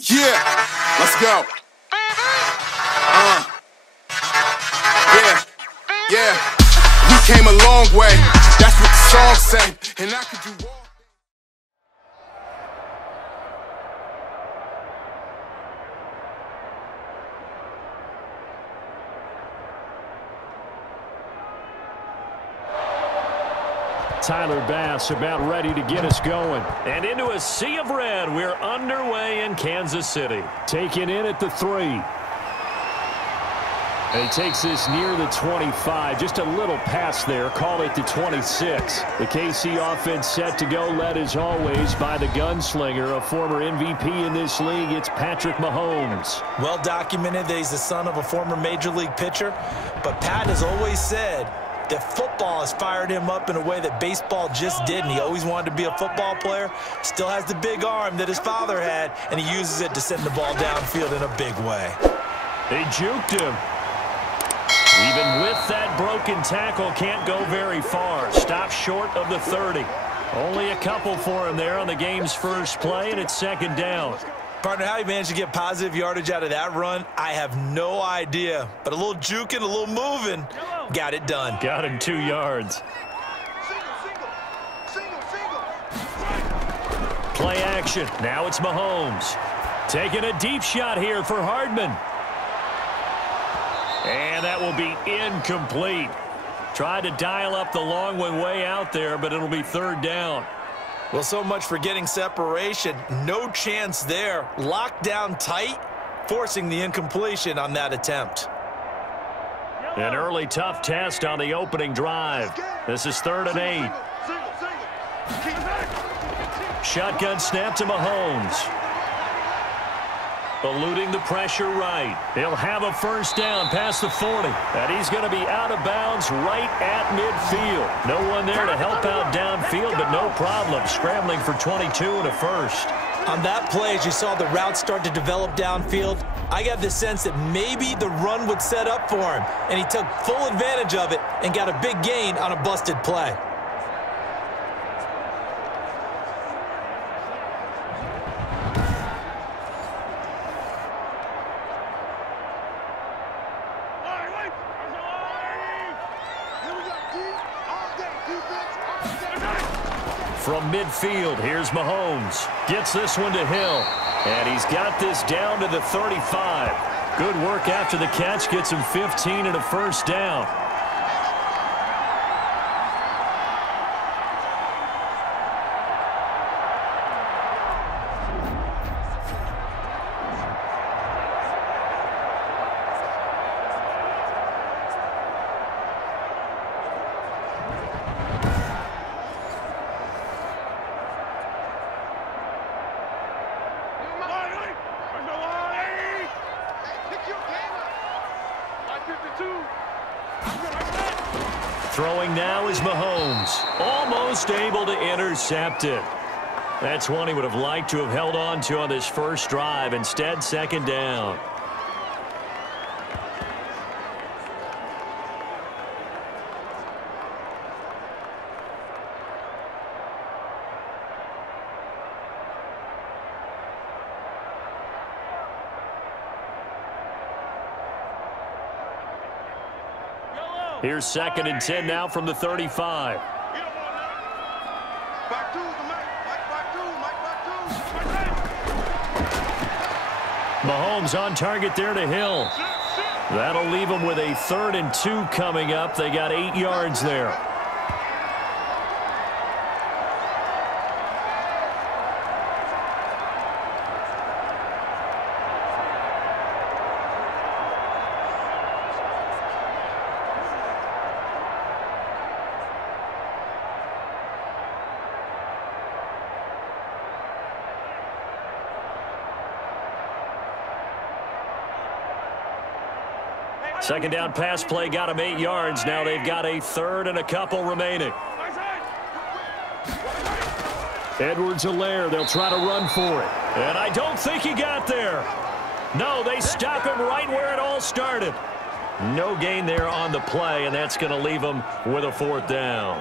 Yeah, let's go. Yeah. We came a long way. That's what the song say. And I could do all. Tyler Bass about ready to get us going. And into a sea of red, we're underway in Kansas City. Taken in at the 3. And he takes this near the 25. Just a little pass there. Call it the 26. The KC offense set to go, led as always by the gunslinger, a former MVP in this league. It's Patrick Mahomes. Well documented that he's the son of a former Major League pitcher. But Pat has always said that football has fired him up in a way that baseball just didn't. He always wanted to be a football player, still has the big arm that his father had, and he uses it to send the ball downfield in a big way. They juked him. Even with that broken tackle, can't go very far. Stops short of the 30. Only a couple for him there on the game's first play, and it's second down. Partner, how he managed to get positive yardage out of that run, I have no idea. But a little juking, a little moving, got it done. Got him 2 yards. Play action. Now it's Mahomes. Taking a deep shot here for Hardman. And that will be incomplete. Tried to dial up the long one way out there, but it'll be third down. Well, so much for getting separation. No chance there. Locked down tight, forcing the incompletion on that attempt. An early tough test on the opening drive. This is 3rd and 8. Shotgun snap to Mahomes. Eluding the pressure right. He'll have a first down past the 40. And he's going to be out of bounds right at midfield. No one there to help out downfield, but no problem. Scrambling for 22 and a first. On that play, as you saw the route start to develop downfield, I got the sense that maybe the run would set up for him. And he took full advantage of it and got a big gain on a busted play. From midfield, here's Mahomes. Gets this one to Hill. And he's got this down to the 35. Good work after the catch. Gets him 15 and a first down. Throwing now is Mahomes. Almost able to intercept it. That's one he would have liked to have held on to on this first drive. Instead, second down. Here's 2nd and 10 now from the 35. Mahomes on target there to Hill. That'll leave him with a 3rd and 2 coming up. They got 8 yards there. Second down pass play got him 8 yards. Now they've got a 3rd and a couple remaining. Edwards-Helaire, they'll try to run for it. And I don't think he got there. No, they stop him right where it all started. No gain there on the play, and that's going to leave him with a 4th down.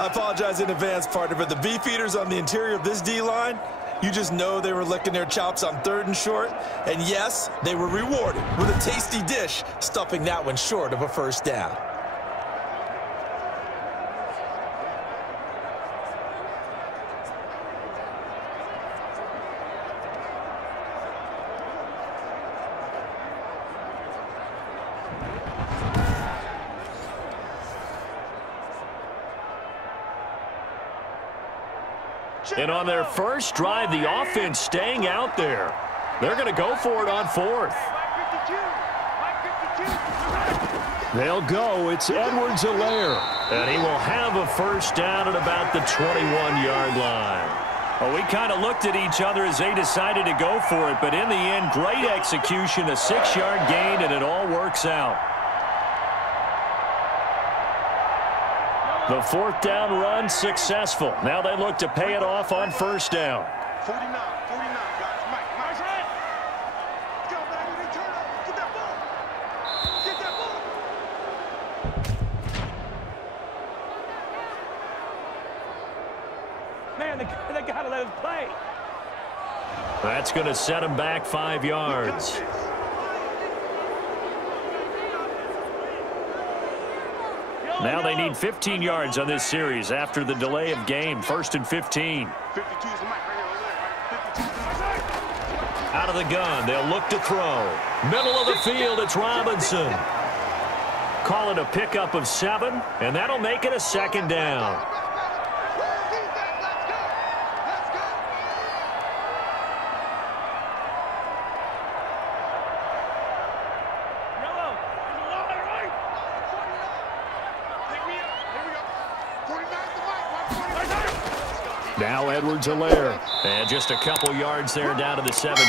I apologize in advance, partner, but the beefeaters on the interior of this D-line, You just know they were licking their chops on 3rd and short. And yes, they were rewarded with a tasty dish, stuffing that one short of a first down. And on their first drive, the offense staying out there. They're going to go for it on 4th. They'll go. It's Edwards-Helaire. And he will have a first down at about the 21-yard line. Well, we kind of looked at each other as they decided to go for it. But in the end, great execution, a 6-yard gain, and it all works out. The 4th down run successful. Now they look to pay it off on first down. 49, guys. Mike's right. Let's go, baby. Turn up. Get that ball. Get that ball. Man, they got to let us play. That's going to set him back 5 yards. Now they need 15 yards on this series after the delay of game. 1st and 15. 52's the mic right here. Over there. Out of the gun. They'll look to throw. Middle of the field, it's Robinson. Call it a pickup of 7, and that'll make it a 2nd down. Now Edwards-Helaire. And just a couple yards there down to the 17.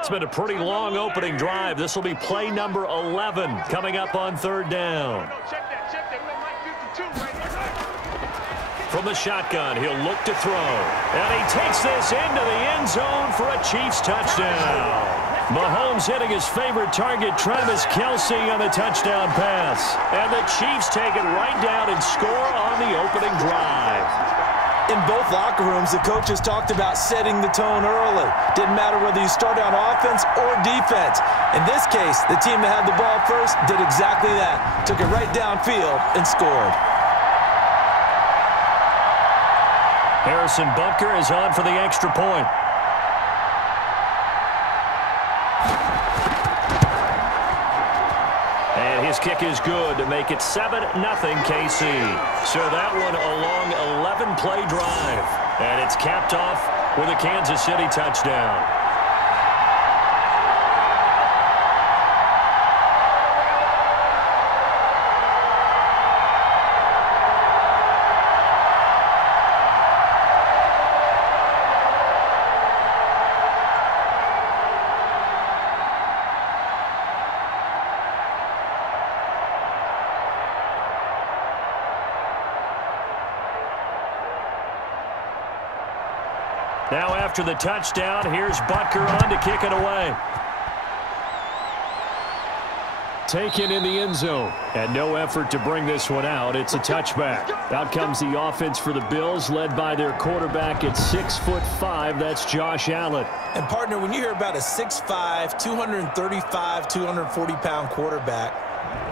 It's been a pretty long opening drive. This will be play number 11 coming up on 3rd down. From the shotgun, he'll look to throw. And he takes this into the end zone for a Chiefs touchdown. Mahomes hitting his favorite target, Travis Kelce, on the touchdown pass. And the Chiefs take it right down and score on the opening drive. In both locker rooms, the coaches talked about setting the tone early. Didn't matter whether you start on offense or defense. In this case, the team that had the ball first did exactly that. Took it right downfield and scored. Harrison Butker is on for the extra point. And his kick is good to make it 7-0 KC. So that one a long 11-play drive. And it's capped off with a Kansas City touchdown. Now after the touchdown, here's Butker on to kick it away. Taken in the end zone, and no effort to bring this one out. It's a touchback. Out comes the offense for the Bills, led by their quarterback at 6'5". That's Josh Allen. And, partner, when you hear about a 6'5", 235, 240-pound quarterback,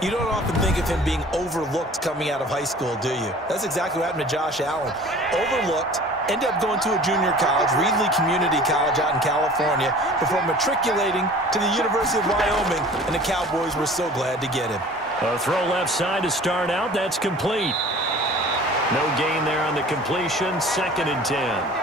you don't often think of him being overlooked coming out of high school, do you? That's exactly what happened to Josh Allen. Overlooked. Ended up going to a junior college, Reedley Community College out in California, before matriculating to the University of Wyoming, and the Cowboys were so glad to get him. A throw left side to start out. That's complete. No gain there on the completion. 2nd and 10.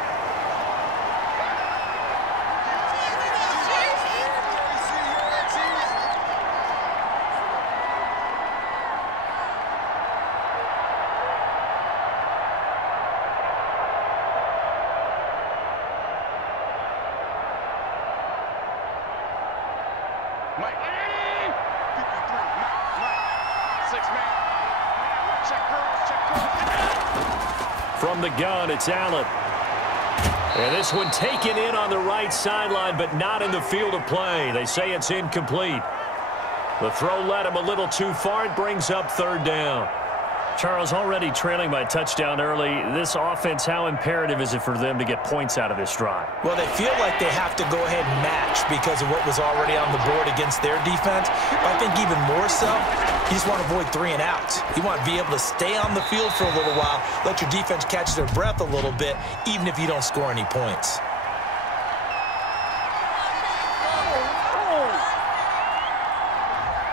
From the gun, it's Allen. And this one taken in on the right sideline, but not in the field of play. They say it's incomplete. The throw led him a little too far. It brings up third down. Charles, already trailing by a touchdown early. This offense, how imperative is it for them to get points out of this drive? Well, they feel like they have to go ahead and match because of what was already on the board against their defense. But I think even more so, you just want to avoid 3 and outs. You want to be able to stay on the field for a little while, let your defense catch their breath a little bit, even if you don't score any points.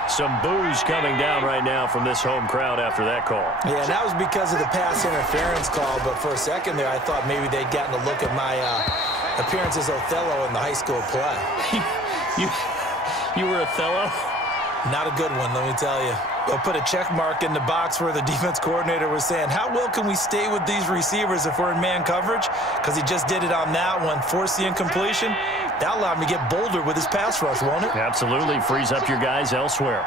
Some boos coming down right now from this home crowd after that call. Yeah, and that was because of the pass interference call, but for a second there, I thought maybe they'd gotten a look at my appearance as Othello in the high school play. You were Othello? Not a good one, let me tell you. I'll put a check mark in the box where the defense coordinator was saying, how well can we stay with these receivers if we're in man coverage? Because he just did it on that one, forced the incompletion. That allowed him to get bolder with his pass rush, won't it? Absolutely. Frees up your guys elsewhere.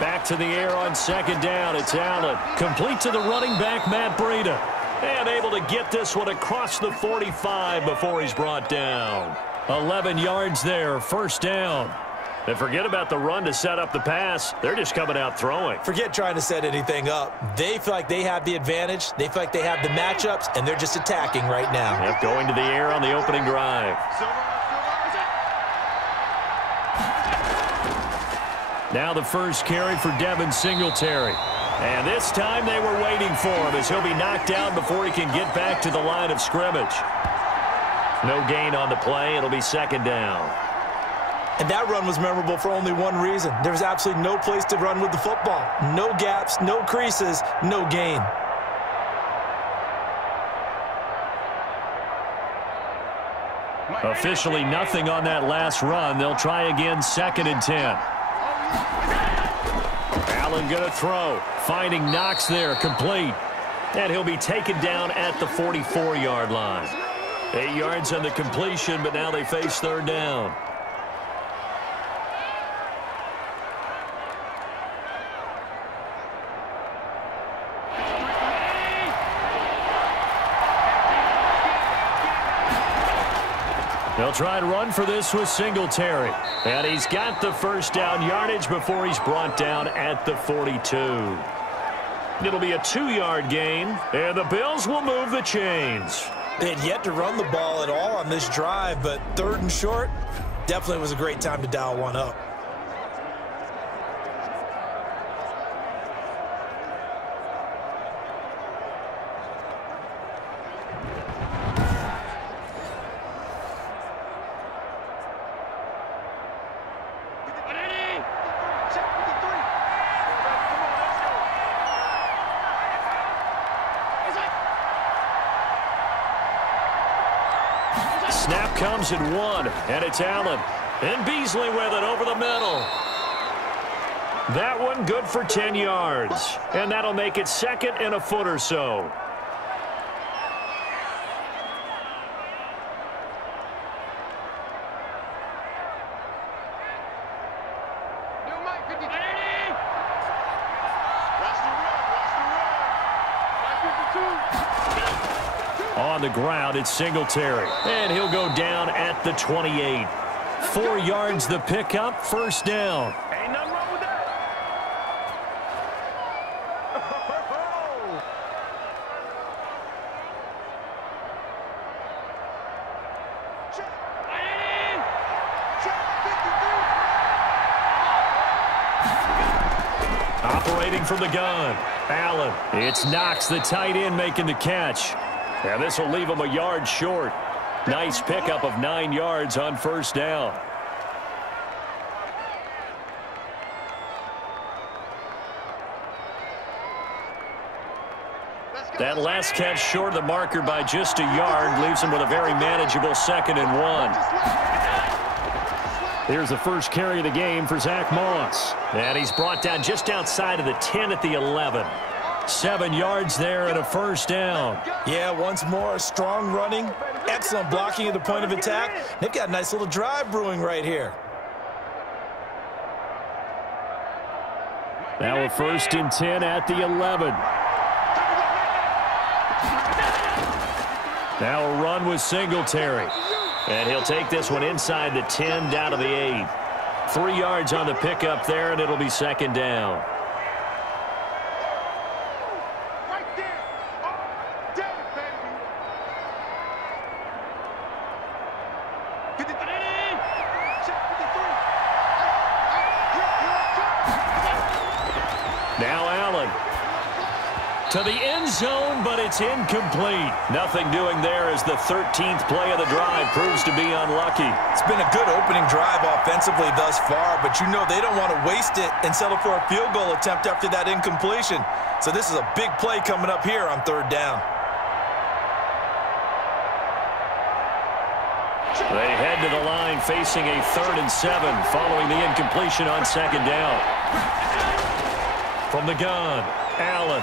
Back to the air on second down. It's Allen. Complete to the running back, Matt Breida. And able to get this one across the 45 before he's brought down. 11 yards there, first down. And forget about the run to set up the pass. They're just coming out throwing. Forget trying to set anything up. They feel like they have the advantage. They feel like they have the matchups, and they're just attacking right now. Yep, going to the air on the opening drive. Now the first carry for Devin Singletary. And this time they were waiting for him as he'll be knocked down before he can get back to the line of scrimmage. No gain on the play. It'll be second down. And that run was memorable for only one reason. There was absolutely no place to run with the football. No gaps, no creases, no gain. Officially nothing on that last run. They'll try again, 2nd and 10. Allen going to throw. Finding Knox there, complete. And he'll be taken down at the 44-yard line. 8 yards on the completion, but now they face third down. They'll try to run for this with Singletary. And he's got the first down yardage before he's brought down at the 42. It'll be a 2-yard gain, and the Bills will move the chains. They had yet to run the ball at all on this drive, but 3rd and short definitely was a great time to dial one up. Snap comes at 1, and it's Allen. And Beasley with it over the middle. That one good for 10 yards. And that'll make it 2nd and a foot or so. On the ground, it's Singletary. And he'll go down at the 28. 4 yards the pickup, first down. Ain't nothing wrong with that. Operating from the gun, Allen. It's Knox, the tight end, making the catch. And this will leave him a yard short. Nice pickup of 9 yards on first down. That last catch short of the marker by just a yard leaves him with a very manageable 2nd and 1. Here's the first carry of the game for Zach Moss. And he's brought down just outside of the 10 at the 11. 7 yards there and a first down. Yeah, once more, strong running, excellent blocking at the point of attack. They've got a nice little drive brewing right here. Now a 1st and 10 at the 11. Now a run with Singletary. And he'll take this one inside the 10 down to the 8. 3 yards on the pickup there, and it'll be second down. Right there. Oh, damn, baby. 53. Check 53. Now Allen. To the end zone, but it's incomplete. Nothing doing there as the 13th play of the drive proves to be unlucky. It's been a good opening drive offensively thus far, but you know they don't want to waste it and settle for a field goal attempt after that incompletion. So this is a big play coming up here on third down. They head to the line facing a 3rd and 7 following the incompletion on second down. From the gun, Allen.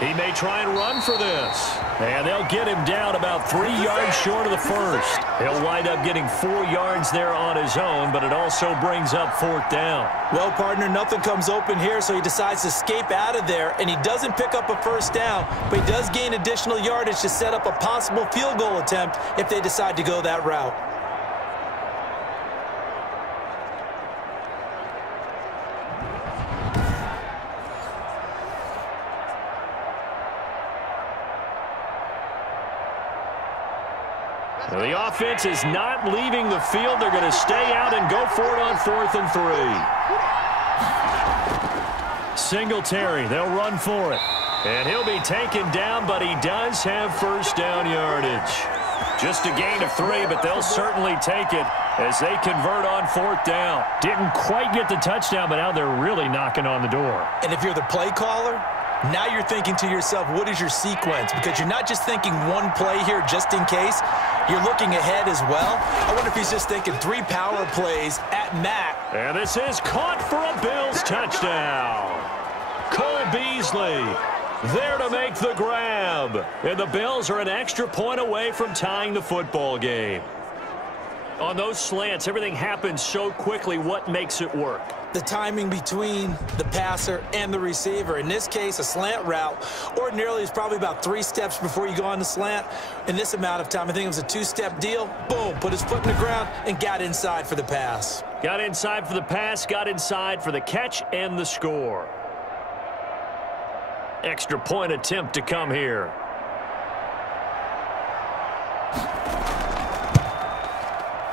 He may try and run for this. And they'll get him down about 3 yards short of the first. He'll wind up getting 4 yards there on his own, but it also brings up 4th down. Well, partner, nothing comes open here, so he decides to escape out of there, and he doesn't pick up a first down, but he does gain additional yardage to set up a possible field goal attempt if they decide to go that route. The offense is not leaving the field. They're going to stay out and go for it on 4th and 3. Singletary, they'll run for it. And he'll be taken down, but he does have first down yardage. Just a gain of 3, but they'll certainly take it as they convert on 4th down. Didn't quite get the touchdown, but now they're really knocking on the door. And if you're the play caller, now you're thinking to yourself, what is your sequence? Because you're not just thinking one play here just in case. You're looking ahead as well. I wonder if he's just thinking 3 power plays at Mac. And this is caught for a Bills touchdown. Cole Beasley there to make the grab. And the Bills are an extra point away from tying the football game. On those slants, everything happens so quickly. What makes it work? The timing between the passer and the receiver. In this case, a slant route ordinarily is probably about 3 steps before you go on the slant. In this amount of time, I think it was a 2-step deal. Boom, put his foot in the ground and got inside for the pass. Got inside for the pass, got inside for the catch and the score. Extra point attempt to come here.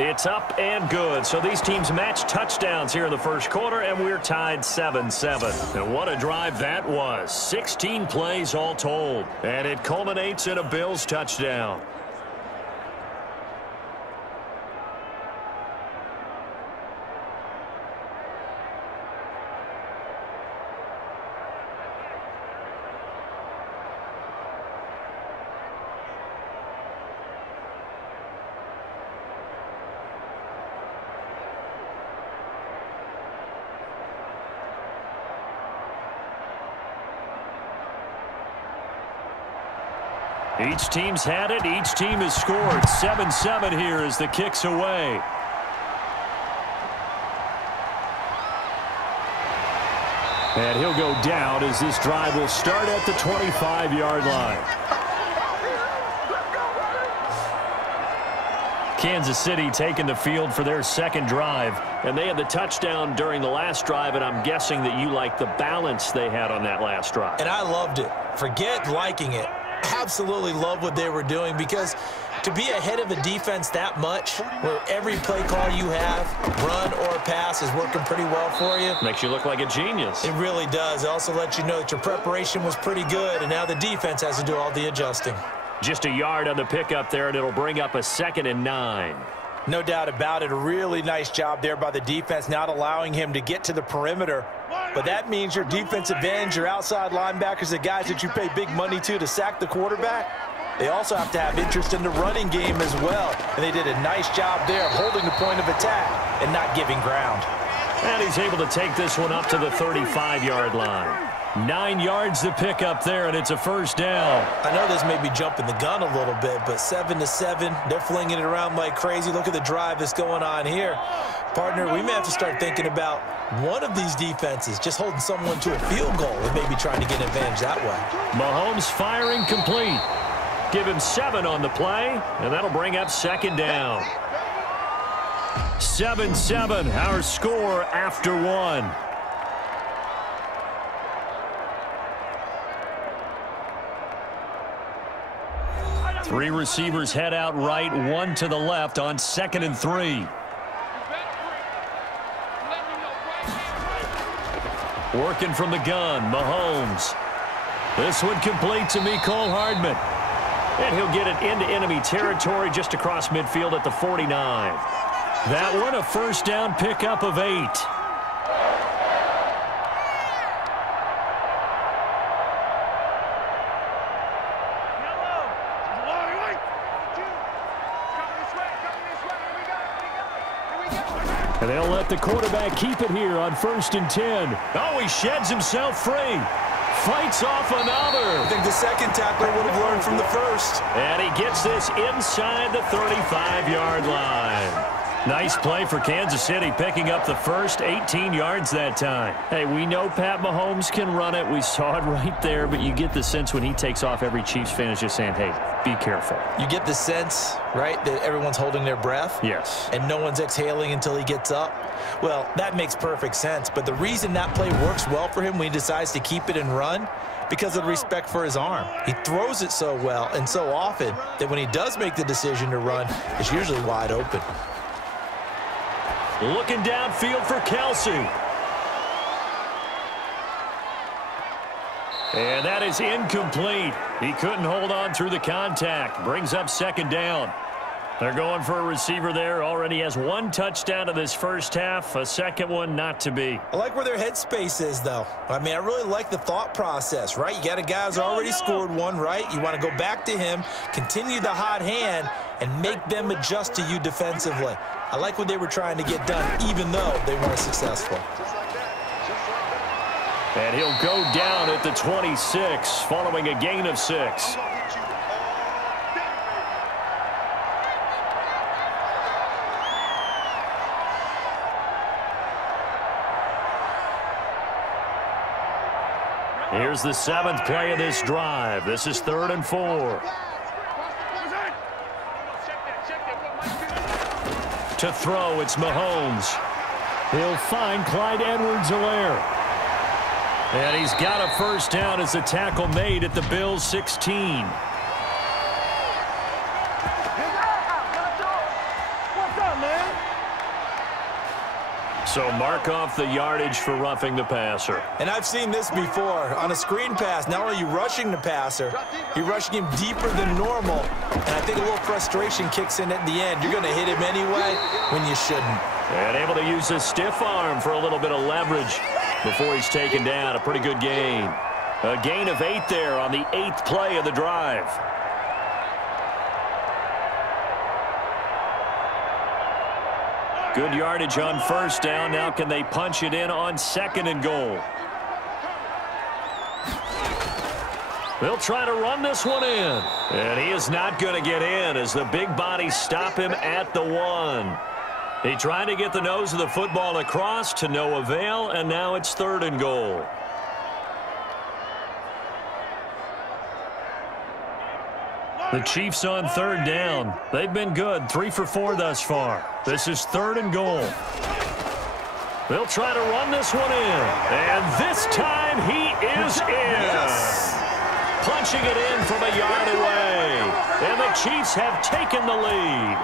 It's up and good. So these teams match touchdowns here in the first quarter, and we're tied 7-7. And what a drive that was. 16 plays all told. And it culminates in a Bills touchdown. Each team's had it. Each team has scored. 7-7 here as the kick's away. And he'll go down as this drive will start at the 25-yard line. Kansas City taking the field for their second drive. And they had the touchdown during the last drive, and I'm guessing that you like the balance they had on that last drive. And I loved it. Forget liking it. Absolutely love what they were doing, because to be ahead of a defense that much, where every play call you have, run or pass, is working pretty well for you. Makes you look like a genius. It really does. It also lets you know that your preparation was pretty good, and now the defense has to do all the adjusting. Just a yard on the pickup there, and it'll bring up a 2nd and 9. No doubt about it. A really nice job there by the defense, not allowing him to get to the perimeter. But that means your defensive ends, your outside linebackers, the guys that you pay big money to sack the quarterback, they also have to have interest in the running game as well. And they did a nice job there of holding the point of attack and not giving ground. And he's able to take this one up to the 35-yard line. 9 yards to pick up there, and it's a first down. I know this may be jumping the gun a little bit, but 7-7, they're flinging it around like crazy. Look at the drive that's going on here. Partner, we may have to start thinking about one of these defenses just holding someone to a field goal and maybe trying to get an advantage that way. Mahomes firing complete. Give him 7 on the play, and that'll bring up second down. 7-7, our score after 1. Three receivers head out right, 1 to the left on 2nd and 3. Working from the gun, Mahomes. This one complete to Mecole Hardman. And he'll get it into enemy territory just across midfield at the 49. That one a first down pickup of 8. And they'll let the quarterback keep it here on 1st and 10. Oh, he sheds himself free. Fights off another. I think the second tackler would have learned from the first. And he gets this inside the 35-yard line. Nice play for Kansas City, picking up the first, 18 yards that time. Hey, we know Pat Mahomes can run it. We saw it right there, but you get the sense when he takes off, every Chiefs fan is just saying, hey, be careful. You get the sense, right, that everyone's holding their breath? Yes. And no one's exhaling until he gets up? Well, that makes perfect sense. But the reason that play works well for him when he decides to keep it and run, because of the respect for his arm. He throws it so well and so often that when he does make the decision to run, it's usually wide open. Looking downfield for Kelsey. And that is incomplete. He couldn't hold on through the contact. Brings up second down. They're going for a receiver there. Already has 1 touchdown in this first half. A second one not to be. I like where their headspace is, though. I mean, I really like the thought process, right? You got a guy who's already scored one, right? You want to go back to him, continue the hot hand, and make them adjust to you defensively. I like what they were trying to get done, even though they weren't successful. And he'll go down at the 26, following a gain of 6. Here's the 7th play of this drive. This is 3rd and 4. To throw, it's Mahomes. He'll find Clyde Edwards-Helaire. And he's got a first down as the tackle made at the Bills' 16. So mark off the yardage for roughing the passer. And I've seen this before. On a screen pass, not only are you rushing the passer, you're rushing him deeper than normal. And I think a little frustration kicks in at the end. You're going to hit him anyway when you shouldn't. And able to use his stiff arm for a little bit of leverage before he's taken down. A pretty good gain. A gain of 8 there on the 8th play of the drive. Good yardage on first down. Now can they punch it in on 2nd and goal? They'll try to run this one in. And he is not going to get in as the big bodies stop him at the 1. He tried to get the nose of the football across to no avail, and now it's 3rd and goal. The Chiefs on 3rd down. They've been good, 3 for 4 thus far. This is 3rd and goal. They'll try to run this one in. And this time he is in. Yes. Punching it in from a yard away. And the Chiefs have taken the lead.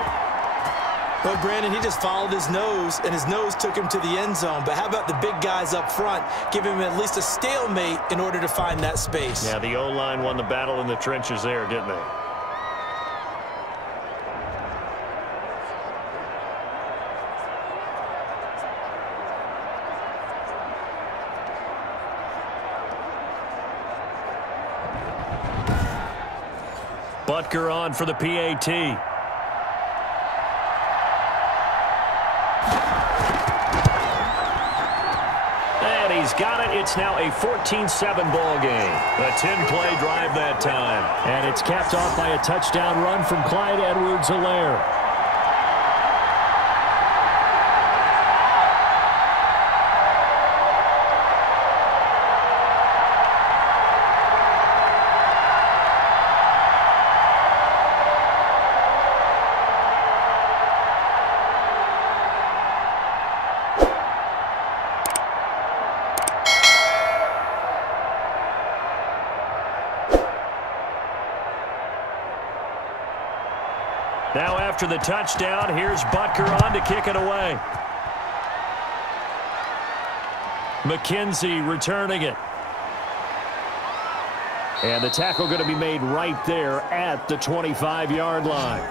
Well, Brandon, he just followed his nose, and his nose took him to the end zone. But how about the big guys up front? Give him at least a stalemate in order to find that space. Yeah, the O-line won the battle in the trenches there, didn't they? Butker on for the PAT. And he's got it. It's now a 14-7 ball game. A 10-play drive that time. And it's capped off by a touchdown run from Clyde Edwards-Helaire. after the touchdown. Here's Butker on to kick it away. McKenzie returning it. And the tackle going to be made right there at the 25-yard line.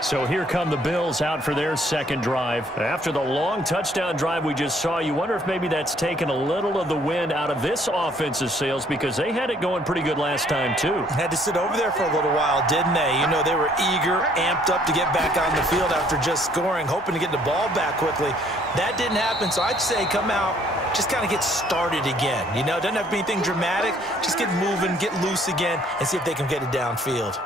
So here come the Bills out for their second drive. After the long touchdown drive we just saw, you wonder if maybe that's taken a little of the wind out of this offensive sails, because they had it going pretty good last time too. Had to sit over there for a little while, didn't they? You know, they were eager, amped up to get back on the field after just scoring, hoping to get the ball back quickly. That didn't happen, so I'd say come out, just kind of get started again. You know, it doesn't have to be anything dramatic. Just get moving, get loose again, and see if they can get it downfield.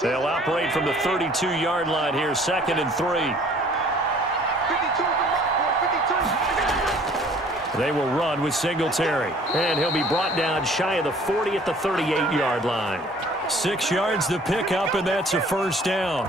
They'll operate from the 32-yard line here, 2nd and 3. 52. They will run with Singletary. And he'll be brought down shy of the 40 at the 38-yard line. 6 yards to pick up, and that's a first down.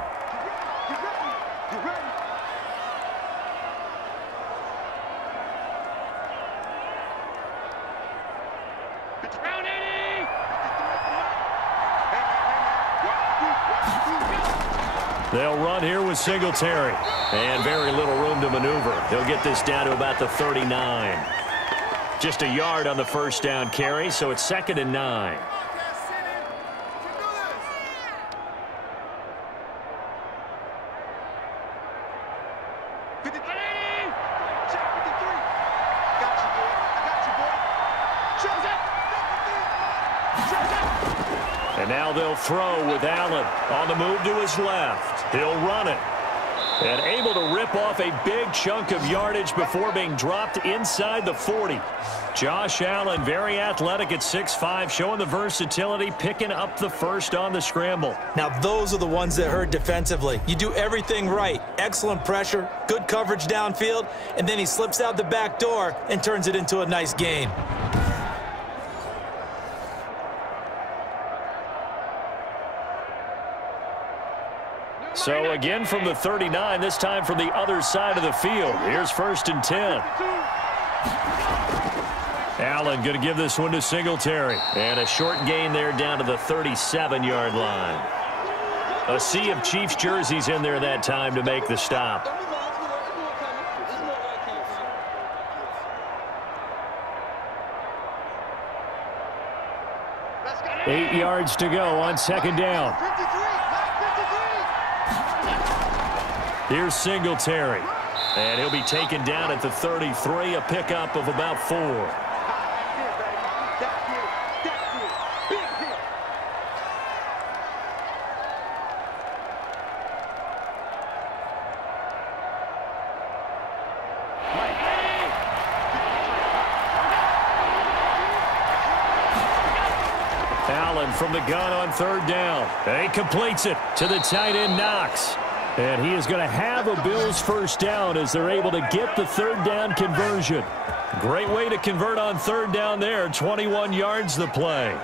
They'll run here with Singletary. And very little room to maneuver. He'll get this down to about the 39. Just a yard on the first down carry, so it's 2nd and 9. And now they'll throw with Allen on the move to his left. He'll run it. And able to rip off a big chunk of yardage before being dropped inside the 40. Josh Allen, very athletic at 6'5", showing the versatility, picking up the first on the scramble. Now, those are the ones that hurt defensively. You do everything right. Excellent pressure, good coverage downfield, and then he slips out the back door and turns it into a nice gain. So again from the 39, this time from the other side of the field. Here's 1st and 10. Allen going to give this one to Singletary. And a short gain there down to the 37-yard line. A sea of Chiefs jerseys in there that time to make the stop. Eight yards to go on 2nd down. Here's Singletary. And he'll be taken down at the 33, a pickup of about 4. Allen from the gun on 3rd down. And he completes it to the tight end, Knox. And he is going to have a Bills first down as they're able to get the 3rd down conversion. Great way to convert on 3rd down there. 21 yards the play.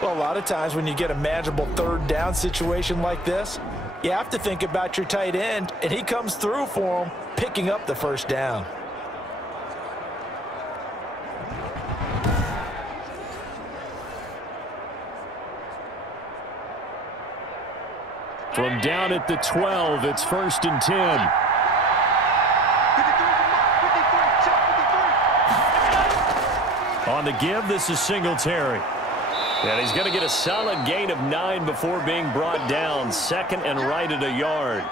Well, a lot of times when you get a manageable 3rd down situation like this, you have to think about your tight end, and he comes through for him, picking up the first down. From down at the 12, it's 1st and 10. On the give, this is Singletary. And he's going to get a solid gain of 9 before being brought down. 2nd and right at a yard.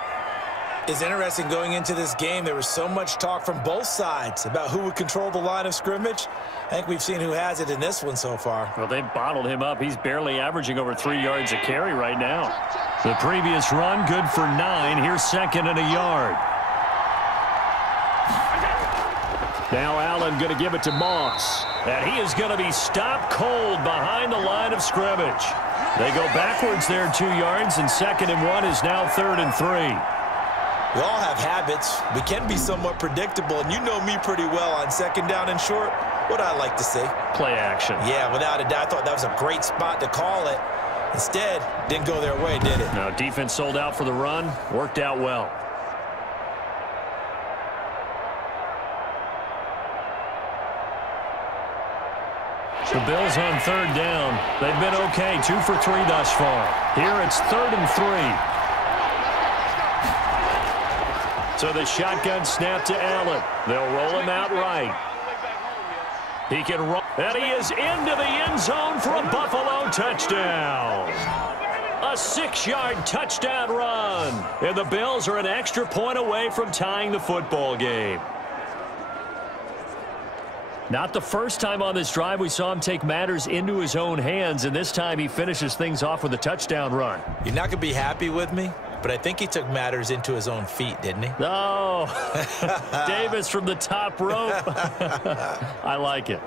It's interesting going into this game. There was so much talk from both sides about who would control the line of scrimmage. I think we've seen who has it in this one so far. Well, they bottled him up. He's barely averaging over 3 yards a carry right now. The previous run, good for 9. Here's 2nd and a yard. Now Allen going to give it to Moss. And he is going to be stopped cold behind the line of scrimmage. They go backwards there 2 yards, and 2nd and 1 is now 3rd and 3. We all have habits. We can be somewhat predictable, and you know me pretty well on 2nd down and short. What I like to see. Play action. Yeah, without a doubt. I thought that was a great spot to call it. Instead, didn't go their way, did it? No, defense sold out for the run. Worked out well. The Bills on third down. They've been okay, 2 for 3 thus far. Here it's 3rd and 3. So the shotgun snap to Allen. They'll roll him out right. He can roll, and he is into the end zone for a Buffalo touchdown. A 6-yard touchdown run. And the Bills are an extra point away from tying the football game. Not the first time on this drive we saw him take matters into his own hands, and this time he finishes things off with a touchdown run. You're not going to be happy with me, but I think he took matters into his own feet, didn't he? No. Davis from the top rope. I like it.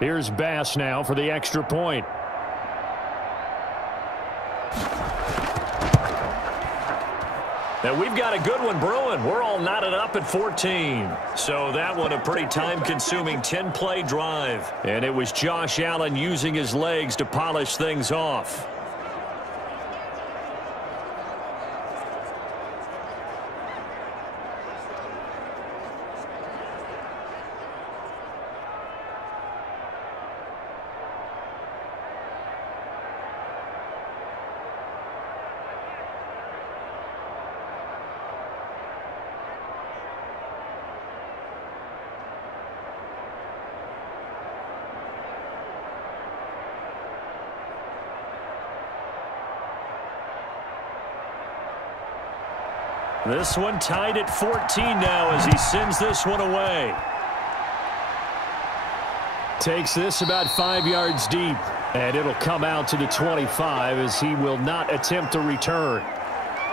Here's Bass now for the extra point. Now we've got a good one brewing. We're all knotted up at 14. So that one a pretty time-consuming 10-play drive. And it was Josh Allen using his legs to polish things off. This one tied at 14 now as he sends this one away. Takes this about 5 yards deep, and it'll come out to the 25 as he will not attempt to return.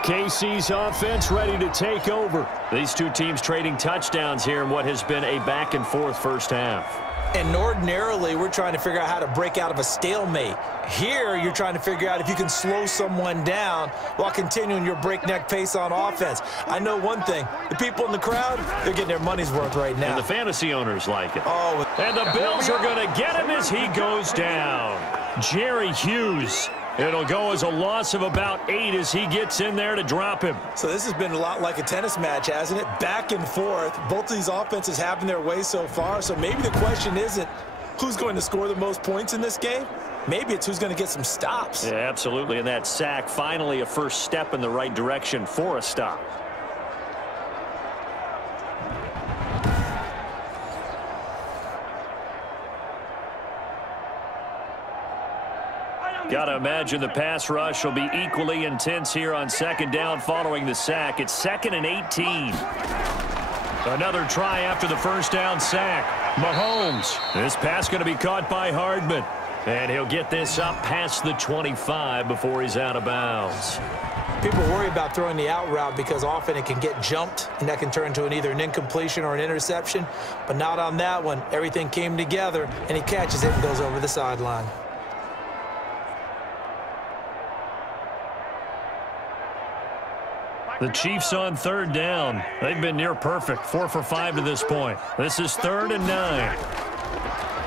KC's offense ready to take over. These two teams trading touchdowns here in what has been a back-and-forth first half. And ordinarily, we're trying to figure out how to break out of a stalemate. Here, you're trying to figure out if you can slow someone down while continuing your breakneck pace on offense. I know one thing. The people in the crowd, they're getting their money's worth right now. And the fantasy owners like it. Oh, and the Bills are going to get him as he goes down. Jerry Hughes. It'll go as a loss of about 8 as he gets in there to drop him. So this has been a lot like a tennis match, hasn't it? Back and forth. Both of these offenses having their way so far. So maybe the question isn't who's going to score the most points in this game. Maybe it's who's going to get some stops. Yeah, absolutely. And that sack, finally a first step in the right direction for a stop. Got to imagine the pass rush will be equally intense here on second down following the sack. It's 2nd and 18. Another try after the first down sack. Mahomes. This pass going to be caught by Hardman. And he'll get this up past the 25 before he's out of bounds. People worry about throwing the out route because often it can get jumped, and that can turn into either an incompletion or an interception. But not on that one. Everything came together, and he catches it and goes over the sideline. The Chiefs on third down. They've been near perfect, 4 for 5 to this point. This is 3rd and 9.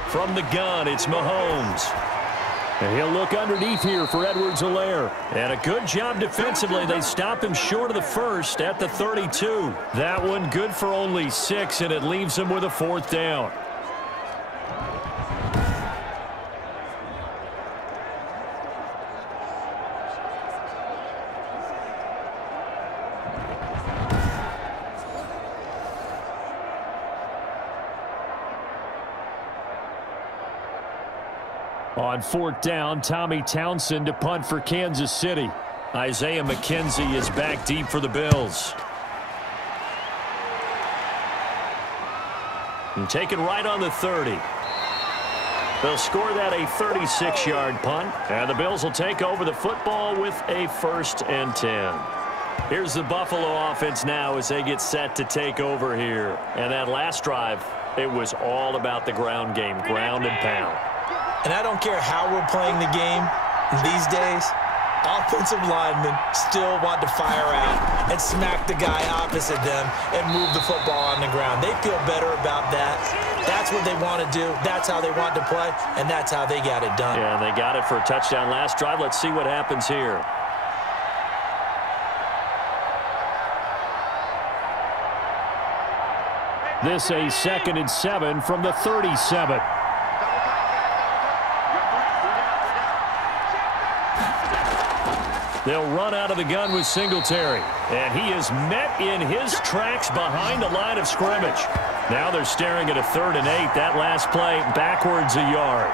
From the gun, it's Mahomes. And he'll look underneath here for Edwards-Helaire. And a good job defensively. They stop him short of the first at the 32. That one good for only 6, and it leaves him with a 4th down. On 4th down, Tommy Townsend to punt for Kansas City. Isaiah McKenzie is back deep for the Bills. And taken right on the 30. They'll score that a 36-yard punt. And the Bills will take over the football with a 1st and 10. Here's the Buffalo offense now as they get set to take over here. And that last drive, it was all about the ground game, ground and pound. And I don't care how we're playing the game these days, offensive linemen still want to fire out and smack the guy opposite them and move the football on the ground. They feel better about that. That's what they want to do. That's how they want to play, and that's how they got it done. Yeah, they got it for a touchdown last drive. Let's see what happens here. This a 2nd and 7 from the 37. They'll run out of the gun with Singletary. And he is met in his tracks behind the line of scrimmage. Now they're staring at a 3rd and 8. That last play backwards a yard.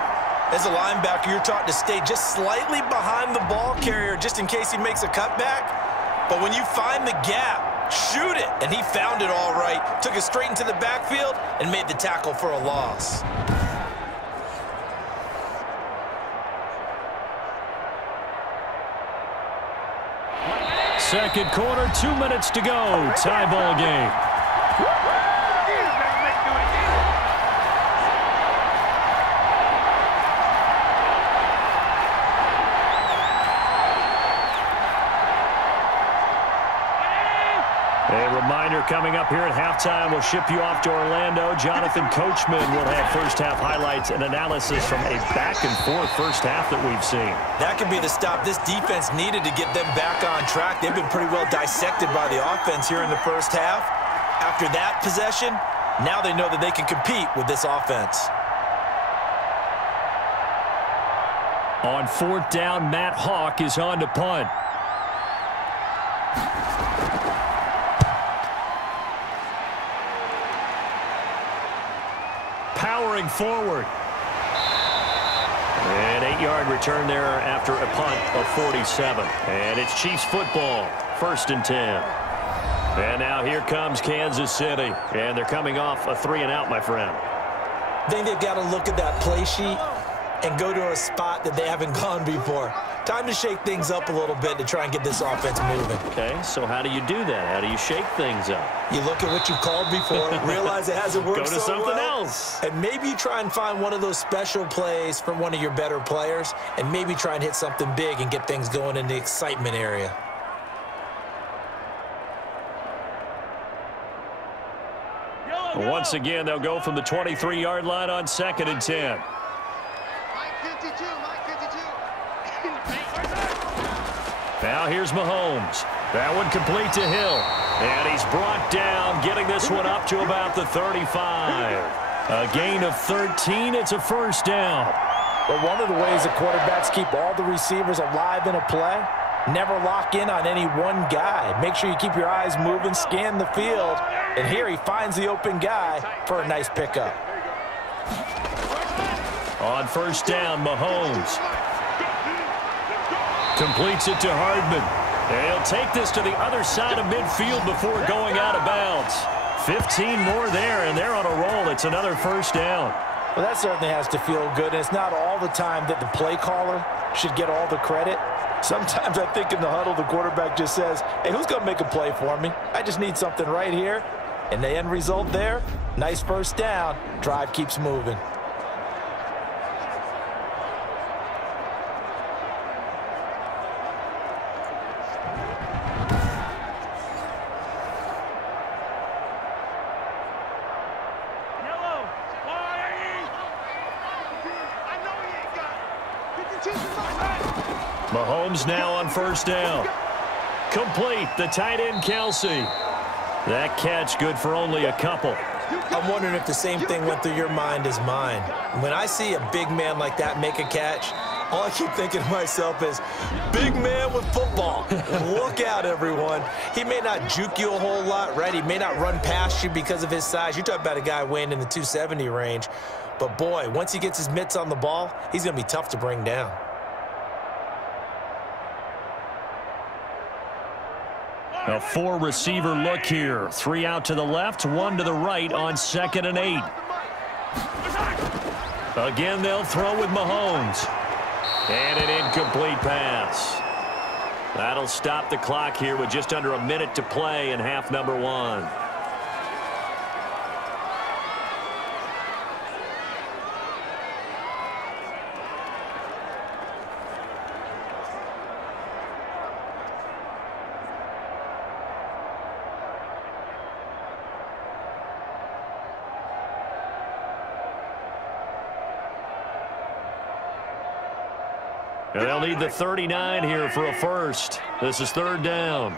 As a linebacker, you're taught to stay just slightly behind the ball carrier just in case he makes a cutback. But when you find the gap, shoot it. And he found it all right. Took it straight into the backfield and made the tackle for a loss. Second quarter, 2 minutes to go. Tie ball game. A reminder coming up here at halftime. We'll ship you off to Orlando. Jonathan Coachman will have first-half highlights and analysis from a back-and-forth first half that we've seen. That could be the stop this defense needed to get them back on track. They've been pretty well dissected by the offense here in the first half. After that possession, now they know that they can compete with this offense. On 4th down, Matt Hawk is on to punt. Powering forward. An 8-yard return there after a punt of 47. And it's Chiefs football, 1st and 10. And now here comes Kansas City. And they're coming off a 3-and-out, my friend. I think they've got to look at that play sheet and go to a spot that they haven't gone before. Time to shake things up a little bit to try and get this offense moving. Okay, so how do you do that? How do you shake things up? You look at what you've called before, realize it hasn't worked so well. Go to something else. And maybe you try and find one of those special plays from one of your better players, and maybe try and hit something big and get things going in the excitement area. Once again, they'll go from the 23-yard line on 2nd and 10. Now here's Mahomes. That one complete to Hill. And he's brought down, getting this one up to about the 35. A gain of 13. It's a 1st down. But one of the ways the quarterbacks keep all the receivers alive in a play, never lock in on any one guy. Make sure you keep your eyes moving, scan the field. And here he finds the open guy for a nice pickup. On 1st down, Mahomes completes it to Hardman. And he'll take this to the other side of midfield before going out of bounds. 15 more there, and they're on a roll. It's another 1st down. Well, that certainly has to feel good, and it's not all the time that the play caller should get all the credit. Sometimes I think in the huddle, the quarterback just says, hey, who's going to make a play for me? I just need something right here. And the end result there, nice 1st down. Drive keeps moving. Mahomes now on 1st down. Complete, the tight end, Kelsey. That catch good for only a couple. I'm wondering if the same thing went through your mind as mine. When I see a big man like that make a catch, all I keep thinking to myself is, big man with football. Look out, everyone. He may not juke you a whole lot, right? He may not run past you because of his size. You're talking about a guy weighing in the 270 range. But, boy, once he gets his mitts on the ball, he's going to be tough to bring down. A 4-receiver look here. 3 out to the left, 1 to the right on 2nd and 8. Again, they'll throw with Mahomes. And an incomplete pass. That'll stop the clock here with just under a minute to play in half number 1. And they'll need the 39 here for a first. This is third down.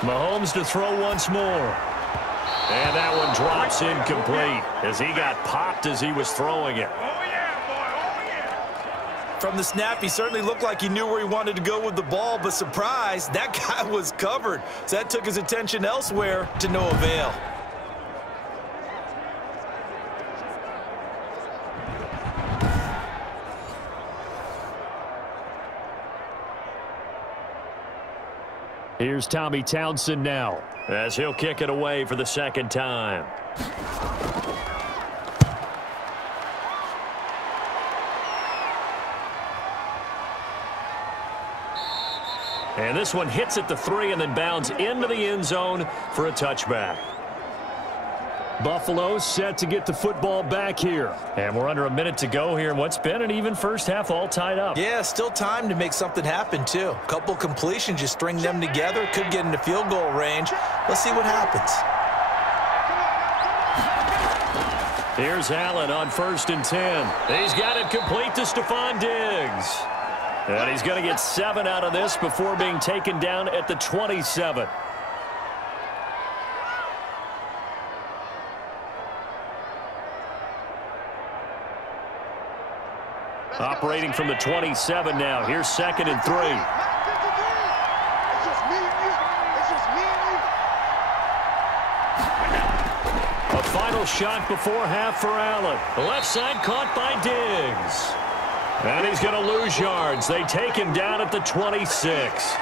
Mahomes to throw once more. And that one drops incomplete as he got popped as he was throwing it. From the snap, he certainly looked like he knew where he wanted to go with the ball, but surprise, that guy was covered. So that took his attention elsewhere to no avail. Here's Tommy Townsend now as he'll kick it away for the second time. And this one hits at the 3 and then bounds into the end zone for a touchback. Buffalo set to get the football back here. And we're under a minute to go here in what's been an even first half, all tied up. Yeah, still time to make something happen, too. A couple completions, you string them together, could get into field goal range. Let's see what happens. Here's Allen on 1st and 10. He's got it complete to Stephon Diggs. And he's going to get 7 out of this before being taken down at the 27. Operating from the 27 now. Here's 2nd and 3. A final shot before half for Allen. The left side caught by Diggs. And he's going to lose yards. They take him down at the 26.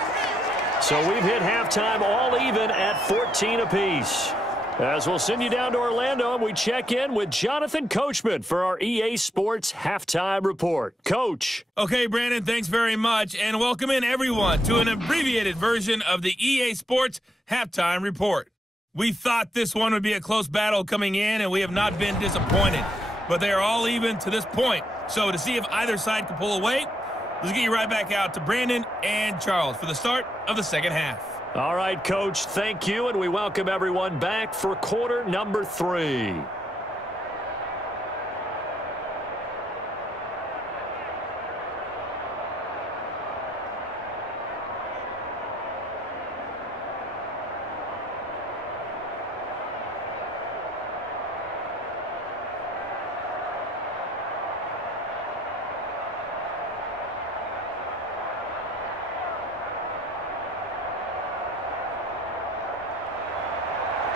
So we've hit halftime all even at 14 apiece. As we'll send you down to Orlando, and we check in with Jonathan Coachman for our EA Sports Halftime Report. Coach. Okay, Brandon, thanks very much, and welcome in everyone to an abbreviated version of the EA Sports Halftime Report. We thought this one would be a close battle coming in, and we have not been disappointed. But they are all even to this point. So to see if either side can pull away, let's get you right back out to Brandon and Charles for the start of the second half. All right, Coach, thank you, and we welcome everyone back for quarter number 3.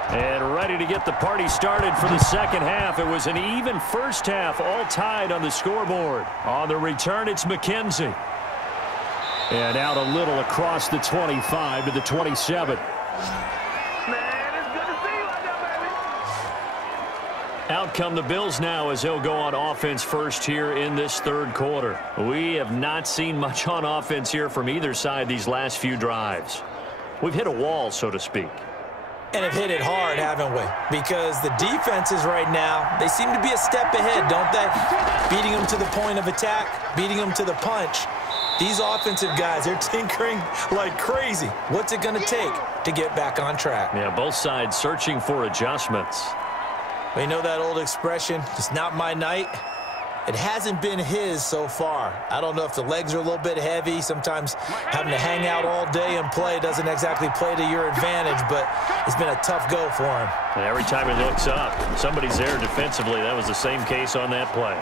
And ready to get the party started for the second half. It was an even first half, all tied on the scoreboard. On the return, it's McKenzie. And out a little across the 25 to the 27. Out come the Bills now as they'll go on offense first here in this third quarter. We have not seen much on offense here from either side these last few drives. We've hit a wall, so to speak. And have hit it hard, haven't we? Because the defenses right now, they seem to be a step ahead, don't they? Beating them to the point of attack, beating them to the punch. These offensive guys, they're tinkering like crazy. What's it going to take to get back on track? Yeah, both sides searching for adjustments. We know that old expression, it's not my night. It hasn't been his so far. I don't know if the legs are a little bit heavy. Sometimes having to hang out all day and play doesn't exactly play to your advantage, but it's been a tough go for him. Every time he looks up, somebody's there defensively. That was the same case on that play.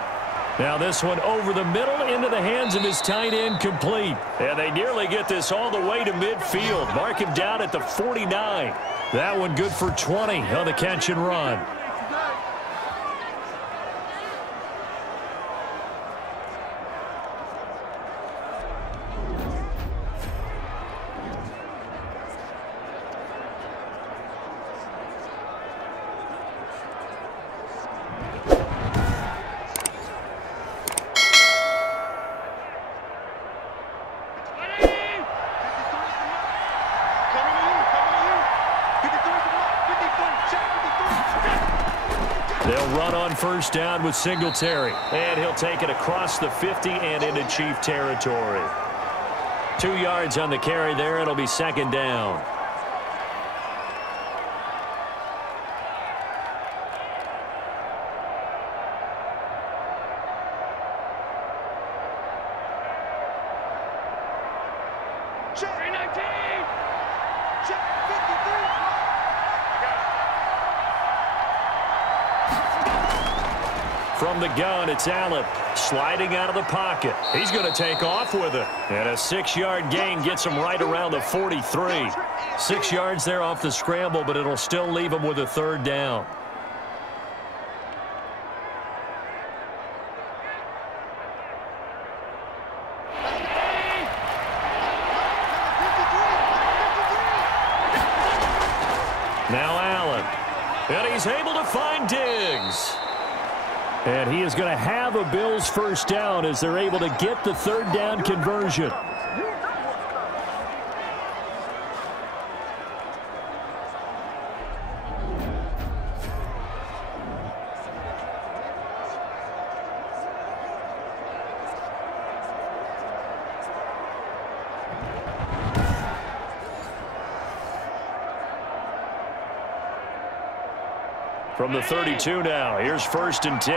Now this one over the middle into the hands of his tight end, complete. And they nearly get this all the way to midfield. Mark him down at the 49. That one good for 20 on the catch and run. They'll run on first down with Singletary. And he'll take it across the 50 and into Chief territory. 2 yards on the carry there. It'll be second down. Check. 319. Check. 53. From the gun, it's Allen sliding out of the pocket. He's going to take off with it. And a 6-yard gain gets him right around the 43. 6 yards there off the scramble, but it'll still leave him with a 3rd down. Now Allen. And he's able to find Diggs. And he is going to have a Bills 1st down as they're able to get the 3rd down conversion. From the 32 now, here's 1st and 10.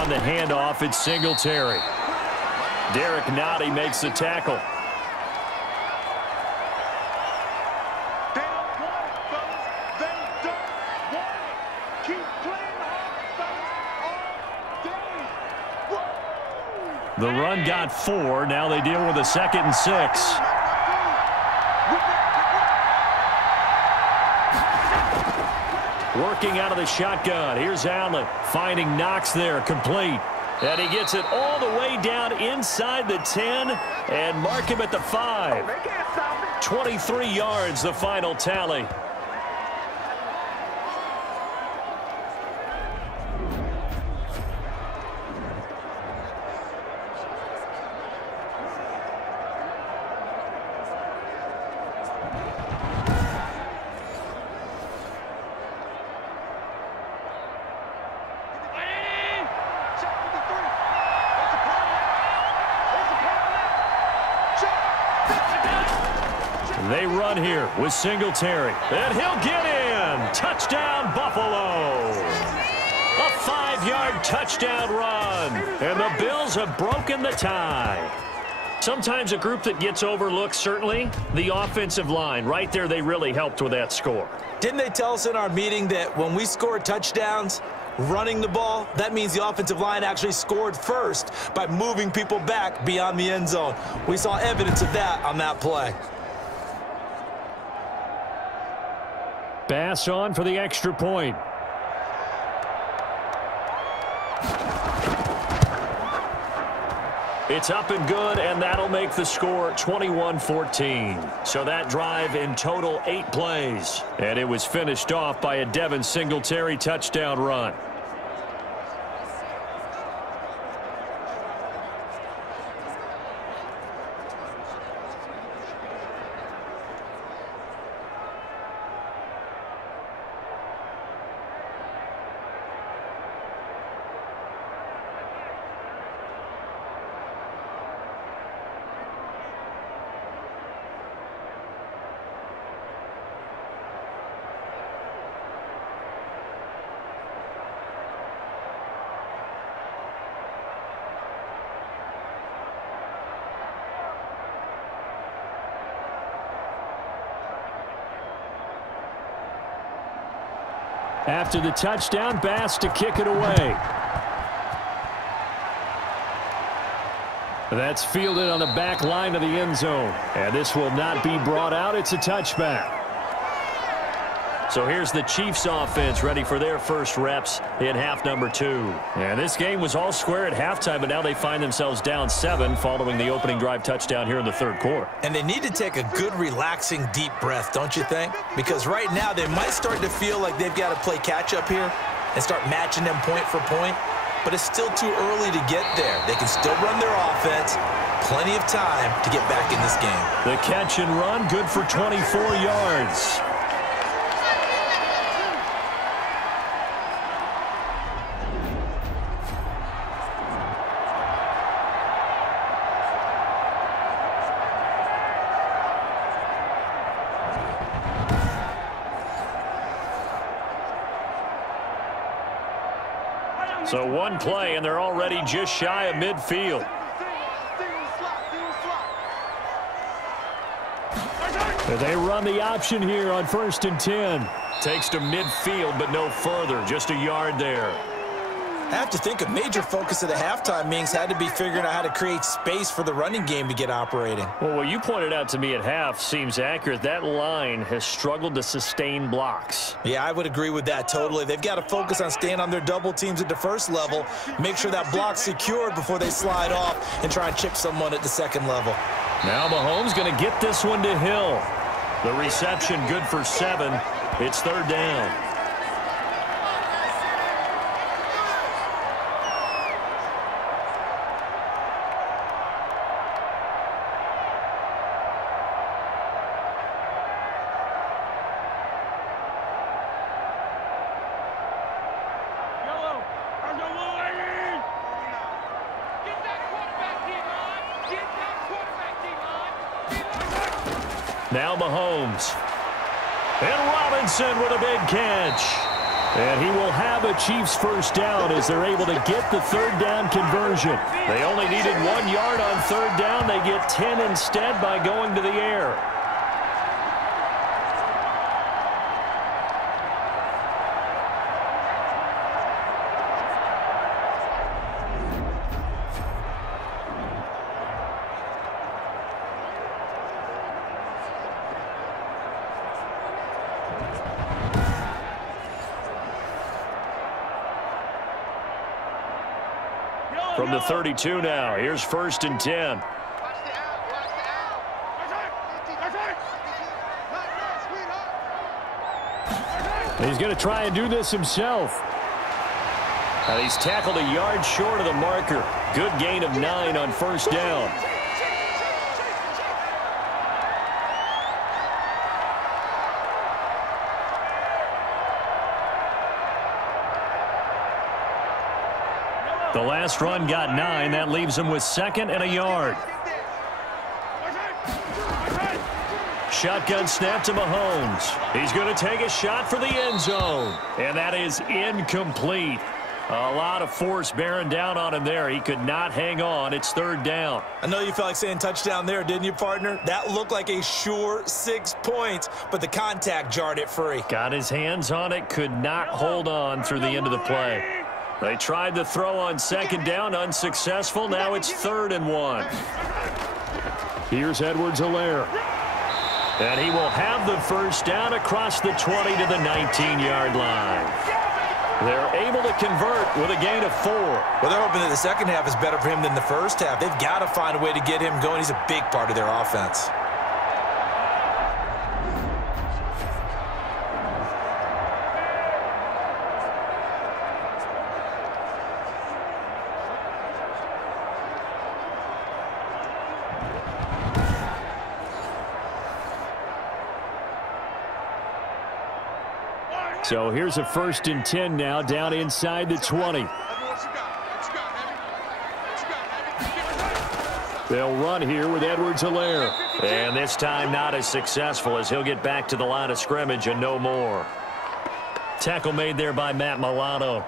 On the handoff, it's Singletary. Derek Nottie makes the tackle. They don't want it, fellas. They don't want it. Keep playing hard, fellas, all day. Whoa! The run got 4. Now they deal with a 2nd and 6. Working out of the shotgun. Here's Allen finding Knox there, complete. And he gets it all the way down inside the 10 and mark him at the 5. 23 yards, the final tally. They run here with Singletary, and he'll get in. Touchdown, Buffalo. A 5-yard touchdown run, and the Bills have broken the tie. Sometimes a group that gets overlooked, certainly, the offensive line. Right there, they really helped with that score. Didn't they tell us in our meeting that when we score touchdowns, running the ball, that means the offensive line actually scored first by moving people back beyond the end zone. We saw evidence of that on that play. Pass on for the extra point. It's up and good, and that'll make the score 21-14. So that drive in total 8 plays. And it was finished off by a Devin Singletary touchdown run. After the touchdown, Bass to kick it away. That's fielded on the back line of the end zone. And this will not be brought out. It's a touchback. So here's the Chiefs offense ready for their first reps in half number 2. And this game was all square at halftime, but now they find themselves down 7 following the opening drive touchdown here in the 3rd quarter. And they need to take a good, relaxing, deep breath, don't you think? Because right now they might start to feel like they've got to play catch-up here and start matching them point for point. But it's still too early to get there. They can still run their offense. Plenty of time to get back in this game. The catch and run, good for 24 yards. So one play, and they're already just shy of midfield. And they run the option here on 1st and 10. Takes to midfield, but no further. Just a yard there. I have to think a major focus of the halftime meetings had to be figuring out how to create space for the running game to get operating. Well, what you pointed out to me at half seems accurate. That line has struggled to sustain blocks. Yeah, I would agree with that totally. They've got to focus on staying on their double teams at the first level, make sure that block's secured before they slide off and try and chip someone at the second level. Now Mahomes going to get this one to Hill. The reception good for 7. It's 3rd down. Now Mahomes. And Robinson with a big catch. And he will have a Chiefs first down as they're able to get the 3rd down conversion. They only needed 1 yard on 3rd down. They get 10 instead by going to the air. From the 32 now, here's 1st and 10. And he's going to try and do this himself. And he's tackled a yard short of the marker. Good gain of 9 on 1st down. The last run got 9. That leaves him with 2nd and a yard. Shotgun snap to Mahomes. He's going to take a shot for the end zone. And that is incomplete. A lot of force bearing down on him there. He could not hang on. It's 3rd down. I know you felt like saying touchdown there, didn't you, partner? That looked like a sure 6 points, but the contact jarred it free. Got his hands on it, could not hold on through the end of the play. They tried to throw on 2nd down, unsuccessful. Now it's 3rd and 1. Here's Edwards-Helaire. And he will have the first down across the 20 to the 19-yard line. They're able to convert with a gain of 4. Well, they're hoping that the second half is better for him than the first half. They've got to find a way to get him going. He's a big part of their offense. So here's a 1st and 10 now down inside the 20. They'll run here with Edwards-Helaire. And this time not as successful as he'll get back to the line of scrimmage and no more. Tackle made there by Matt Milano.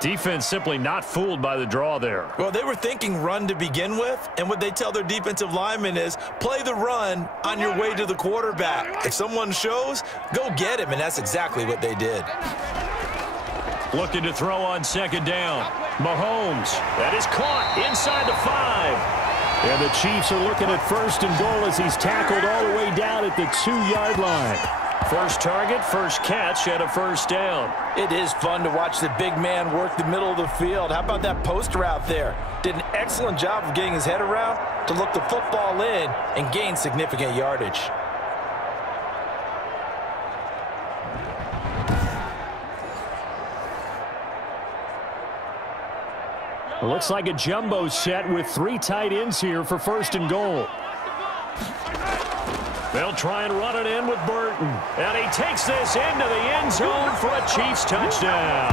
Defense simply not fooled by the draw there. Well, they were thinking run to begin with, and what they tell their defensive linemen is play the run on your way to the quarterback. If someone shows, go get him, and that's exactly what they did. Looking to throw on 2nd down. Mahomes. That is caught inside the 5. And the Chiefs are looking at 1st and goal as he's tackled all the way down at the 2-yard line. First target, first catch, and a first down. It is fun to watch the big man work the middle of the field. How about that post route there? Did an excellent job of getting his head around to look the football in and gain significant yardage. It looks like a jumbo set with 3 tight ends here for 1st and goal. They'll try and run it in with Burton. And he takes this into the end zone for a Chiefs touchdown.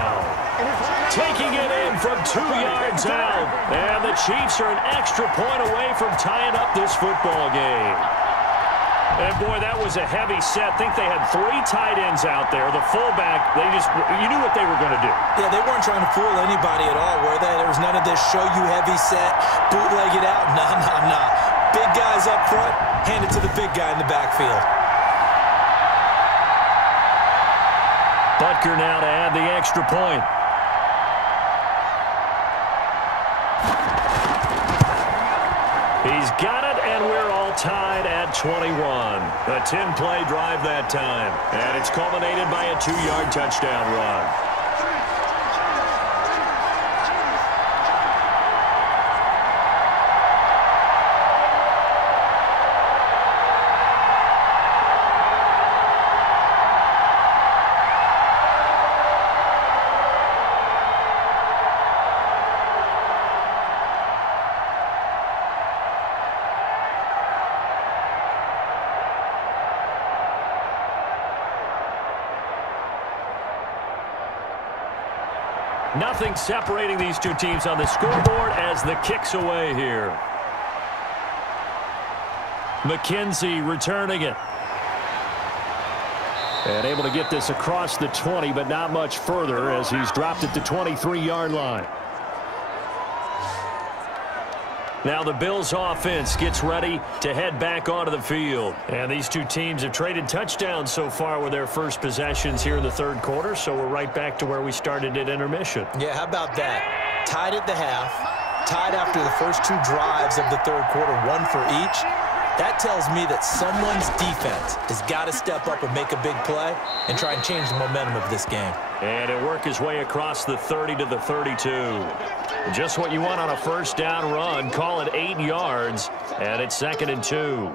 Taking it in from 2 yards out. And the Chiefs are an extra point away from tying up this football game. And, boy, that was a heavy set. I think they had 3 tight ends out there. The fullback, you knew what they were going to do. Yeah, they weren't trying to fool anybody at all, were they? There was none of this show you heavy set, bootleg it out. No. Big guys up front, hand it to the big guy in the backfield. Butker now to add the extra point. He's got it, and we're all tied at 21. A 10-play drive that time, and it's culminated by a 2-yard touchdown run. Nothing separating these two teams on the scoreboard as the kick's away here. McKenzie returning it. And able to get this across the 20, but not much further as he's dropped it to 23-yard line. Now the Bills offense gets ready to head back onto the field. And these two teams have traded touchdowns so far with their first possessions here in the third quarter, so we're right back to where we started at intermission. Yeah, how about that? Tied at the half, tied after the first 2 drives of the third quarter, 1 for each. That tells me that someone's defense has got to step up and make a big play and try and change the momentum of this game. And he'll work his way across the 30 to the 32. Just what you want on a first down run. Call it 8 yards, and it's 2nd and 2.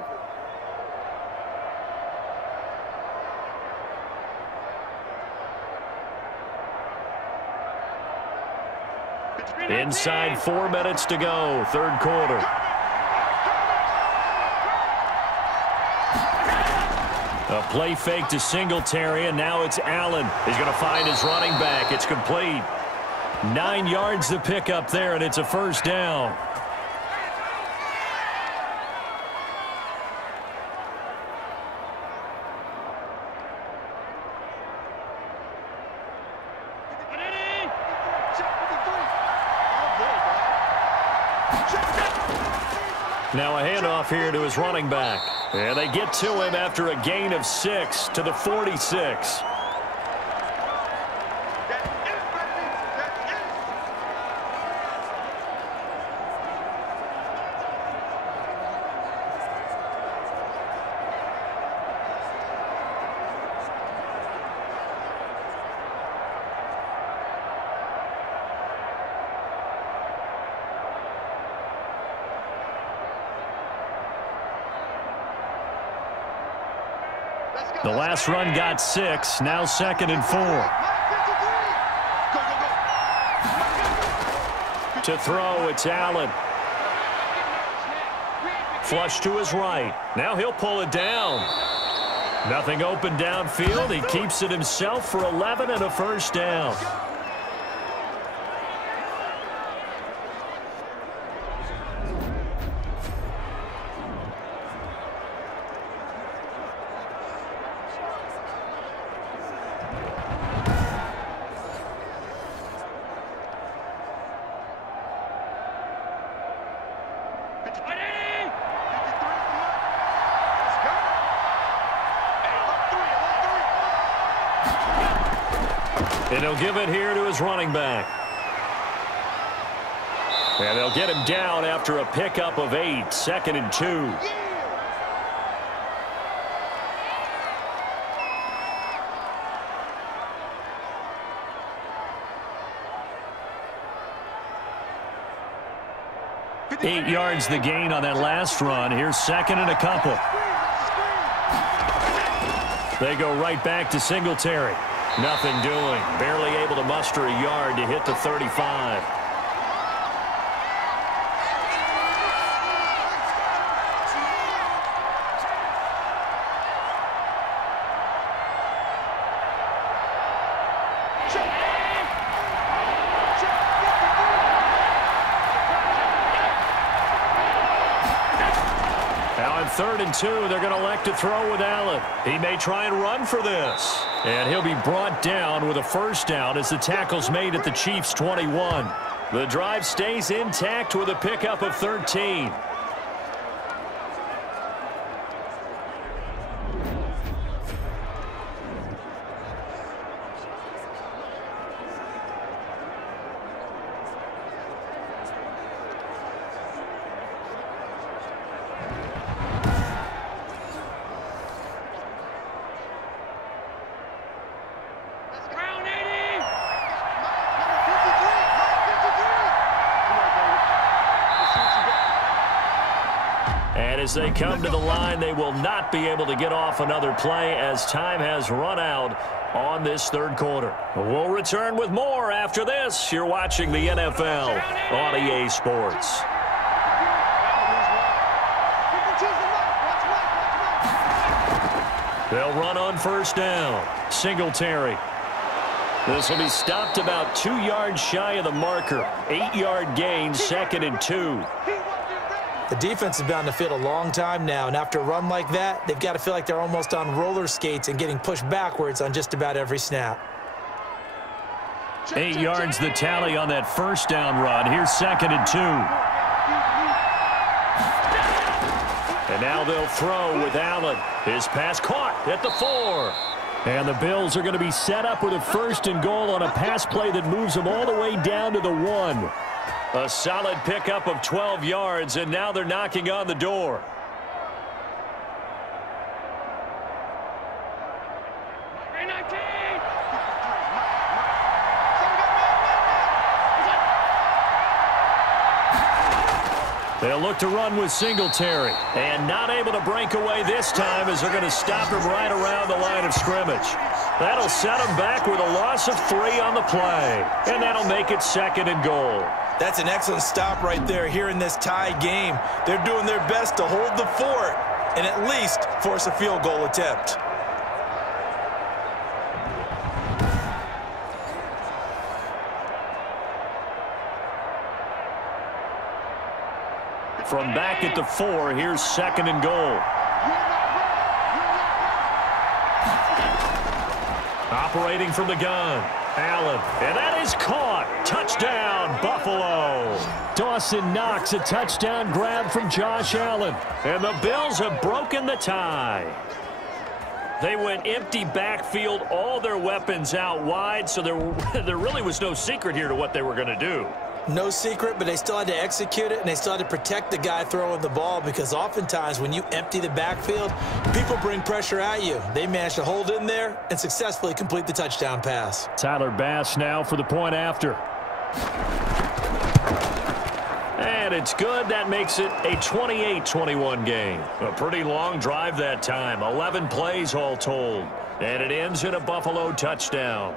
Inside 4 minutes to go, third quarter. A play fake to Singletary, and now it's Allen. He's going to find his running back. It's complete. 9 yards to pick up there, and it's a first down. Now a handoff here to his running back. And they get to him after a gain of 6 to the 46. The last run got 6, now 2nd and 4. To throw, it's Allen. Flush to his right. Now he'll pull it down. Nothing open downfield. He keeps it himself for 11 and a first down. And he'll give it here to his running back. And they'll get him down after a pickup of 8, 2nd and 2. Eight yards the gain on that last run. Here's 2nd and a couple. They go right back to Singletary. Nothing doing. Barely able to muster a yard to hit the 35. Now on 3rd and 2, they're going to elect to throw with Allen. He may try and run for this. And he'll be brought down with a first down as the tackle's made at the Chiefs' 21. The drive stays intact with a pickup of 13. And as they come to the line, they will not be able to get off another play as time has run out on this third quarter. We'll return with more after this. You're watching the NFL on EA Sports. They'll run on first down. Singletary. This will be stopped about 2 yards shy of the marker. 8-yard gain, 2nd and 2. The defense has been on the field a long time now, and after a run like that, they've got to feel like they're almost on roller skates and getting pushed backwards on just about every snap. 8 yards the tally on that first down run. Here's 2nd and 2. And now they'll throw with Allen. His pass caught at the 4. And the Bills are going to be set up with a 1st and goal on a pass play that moves them all the way down to the 1. A solid pickup of 12 yards, and now they're knocking on the door. They'll look to run with Singletary. And not able to break away this time as they're going to stop him right around the line of scrimmage. That'll set him back with a loss of 3 on the play. And that'll make it 2nd and goal. That's an excellent stop right there here in this tie game. They're doing their best to hold the fort and at least force a field goal attempt. From back at the 4, here's 2nd and goal. Operating from the gun, Allen, and that is caught. Touchdown, Buffalo. Dawson Knox, a touchdown grab from Josh Allen. And the Bills have broken the tie. They went empty backfield, all their weapons out wide, so there really was no secret here to what they were going to do. No secret, but they still had to execute it, and they still had to protect the guy throwing the ball because oftentimes when you empty the backfield, people bring pressure at you. They managed to hold in there and successfully complete the touchdown pass. Tyler Bass now for the point after. And it's good. That makes it a 28-21 game. A pretty long drive that time. 11 plays all told. And it ends in a Buffalo touchdown.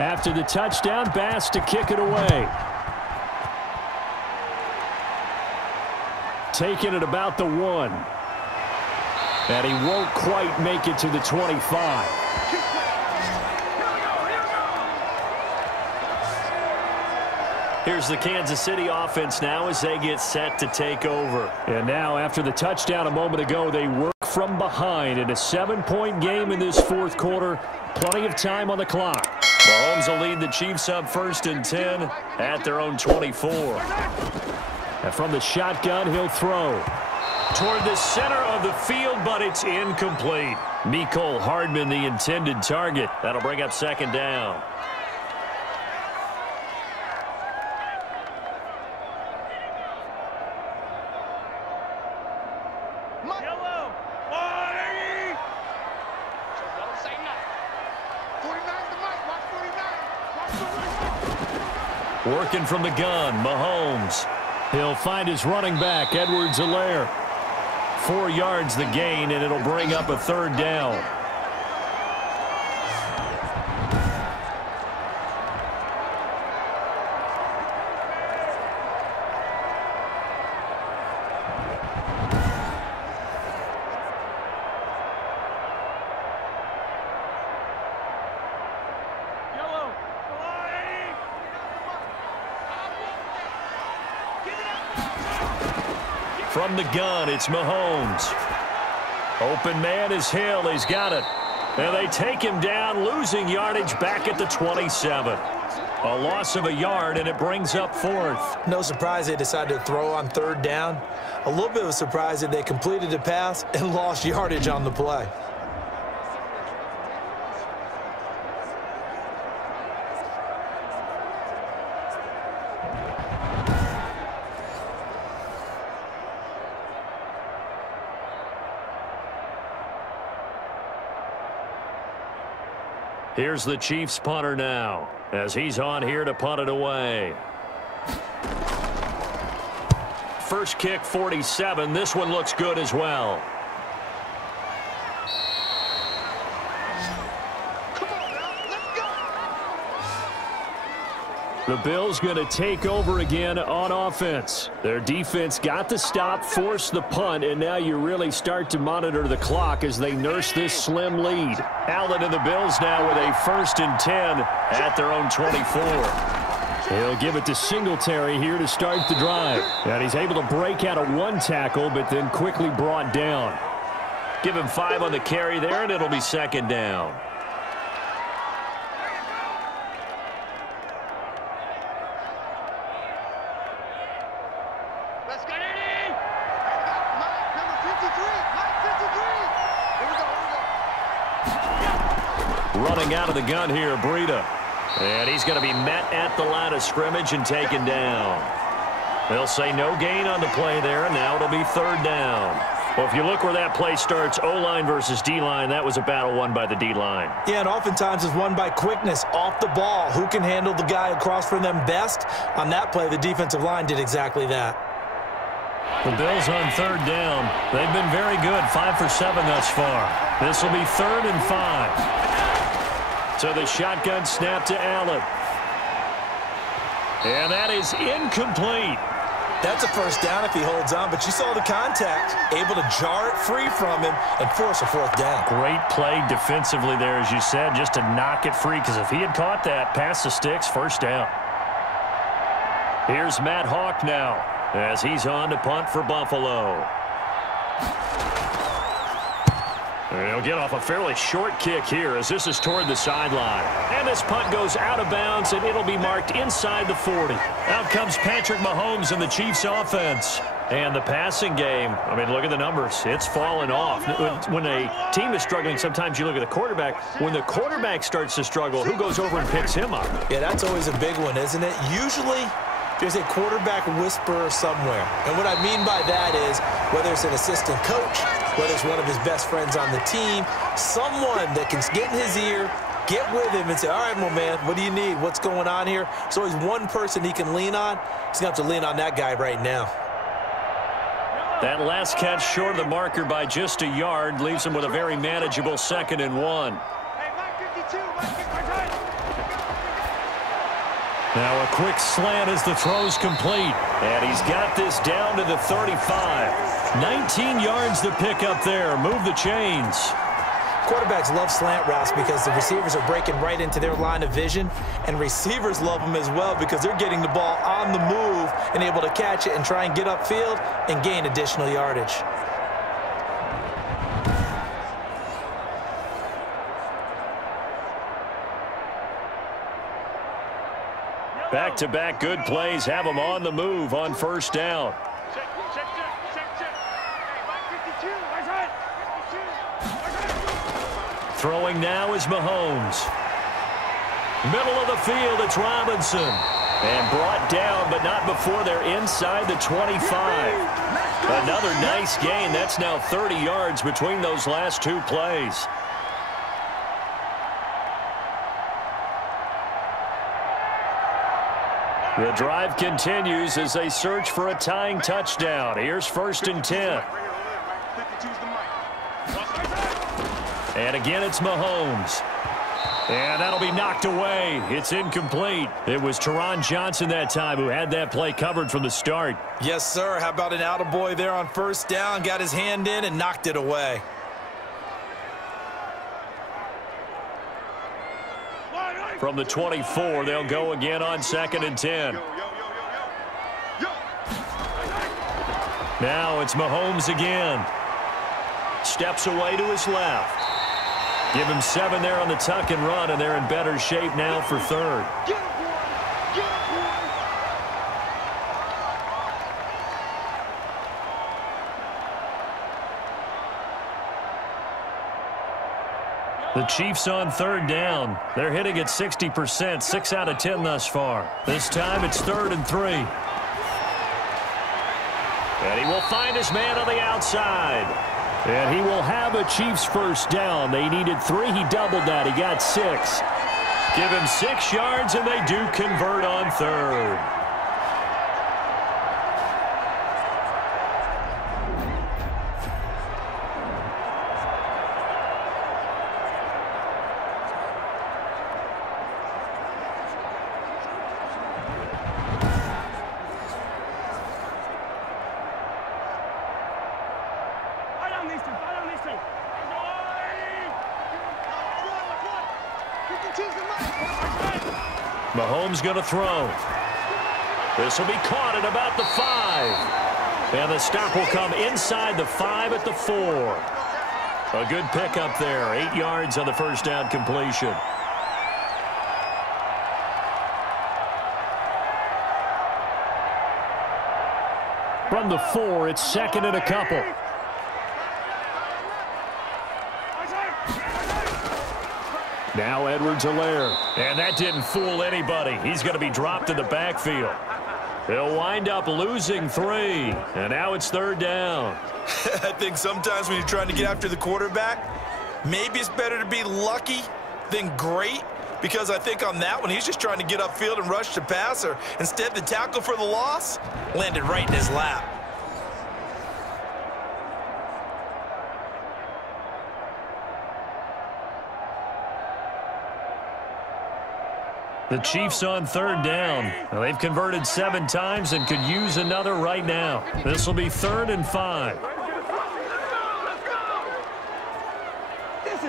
After the touchdown, Bass to kick it away. Taking it about the 1. And he won't quite make it to the 25. Here's the Kansas City offense now as they get set to take over. And now after the touchdown a moment ago, they work from behind in a 7-point game in this 4th quarter. Plenty of time on the clock. Mahomes will lead the Chiefs up 1st and 10 at their own 24. And from the shotgun, he'll throw toward the center of the field, but it's incomplete. Mecole Hardman, the intended target. That'll bring up 2nd down. Working from the gun, Mahomes. He'll find his running back, Edwards-Helaire. 4 yards the gain, and it'll bring up a 3rd down. From the gun, it's Mahomes. Open man is Hill. He's got it. And they take him down, losing yardage back at the 27. A loss of a yard, and it brings up 4th. No surprise they decided to throw on 3rd down. A little bit of a surprise that they completed the pass and lost yardage on the play. Here's the Chiefs punter now, as he's on here to punt it away. First kick, 47. This one looks good as well. Come on now, let's go. The Bills going to take over again on offense. Their defense got the stop, forced the punt, and now you really start to monitor the clock as they nurse this slim lead. Allen and the Bills now with a 1st and 10 at their own 24. He'll give it to Singletary here to start the drive. And he's able to break out of 1 tackle, but then quickly brought down. Give him 5 on the carry there, and it'll be 2nd down. Let's get it in. Mike, number 53. Mike 53. Here we go. Running out of the gun here, Breida. And he's going to be met at the line of scrimmage and taken down. They'll say no gain on the play there, and now it'll be 3rd down. Well, if you look where that play starts, O-line versus D-line, that was a battle won by the D-line. Yeah, and oftentimes it's won by quickness off the ball. Who can handle the guy across from them best? On that play, the defensive line did exactly that. The Bills on 3rd down. They've been very good, 5 for 7 thus far. This will be 3rd and 5. So the shotgun snap to Allen. And that is incomplete. That's a 1st down if he holds on, but you saw the contact. Able to jar it free from him and force a 4th down. Great play defensively there, as you said, just to knock it free, because if he had caught that, past the sticks, 1st down. Here's Matt Hawk now, as he's on to punt for Buffalo. He'll get off a fairly short kick here as this is toward the sideline. And this punt goes out of bounds, and it'll be marked inside the 40. Out comes Patrick Mahomes in the Chiefs offense. And the passing game, I mean, look at the numbers. It's fallen off. When a team is struggling, sometimes you look at the quarterback. When the quarterback starts to struggle, who goes over and picks him up? Yeah, that's always a big one, isn't it? Usually, there's a quarterback whisperer somewhere. And what I mean by that is, whether it's an assistant coach, whether it's one of his best friends on the team, someone that can get in his ear, get with him and say, all right, my man, what do you need? What's going on here? There's always one person he can lean on. He's going to have to lean on that guy right now. That last catch short of the marker by just a yard leaves him with a very manageable 2nd and 1. Hey, Mike 52. Mike 52. Now a quick slant as the throw's complete. And he's got this down to the 35. 19 yards to pick up there. Move the chains. Quarterbacks love slant routes because the receivers are breaking right into their line of vision, and receivers love them as well because they're getting the ball on the move and able to catch it and try and get upfield and gain additional yardage. Back-to-back good plays have them on the move on 1st down. Check. Hey, Mike 52. That's right. 52. Throwing now is Mahomes. Middle of the field, it's Robinson. And brought down, but not before they're inside the 25. Another nice gain. That's now 30 yards between those last 2 plays. The drive continues as they search for a tying touchdown. Here's 1st and 10. And again, it's Mahomes. And that'll be knocked away. It's incomplete. It was Teron Johnson that time who had that play covered from the start. Yes, sir. How about an attaboy there on 1st down? Got his hand in and knocked it away. From the 24, they'll go again on 2nd and 10. Now it's Mahomes again. Steps away to his left. Give him 7 there on the tuck and run, and they're in better shape now for third. The Chiefs on third down. They're hitting at 60%, 6 out of 10 thus far. This time it's 3rd and 3. And he will find his man on the outside. And he will have a Chiefs first down. They needed 3. He doubled that. He got 6. Give him 6 yards, and they do convert on third. Mahomes going to throw. This will be caught at about the 5. And the stop will come inside the 5 at the 4. A good pickup there. 8 yards on the first down completion. From the 4, it's 2nd and a couple. Now Edwards-Helaire. And that didn't fool anybody. He's going to be dropped in the backfield. They'll wind up losing 3. And now it's 3rd down. I think sometimes when you're trying to get after the quarterback, maybe it's better to be lucky than great. Because I think on that one, he's just trying to get upfield and rush the passer. Instead, the tackle for the loss landed right in his lap. The Chiefs on 3rd down. Well, they've converted 7 times and could use another right now. This will be 3rd and 5.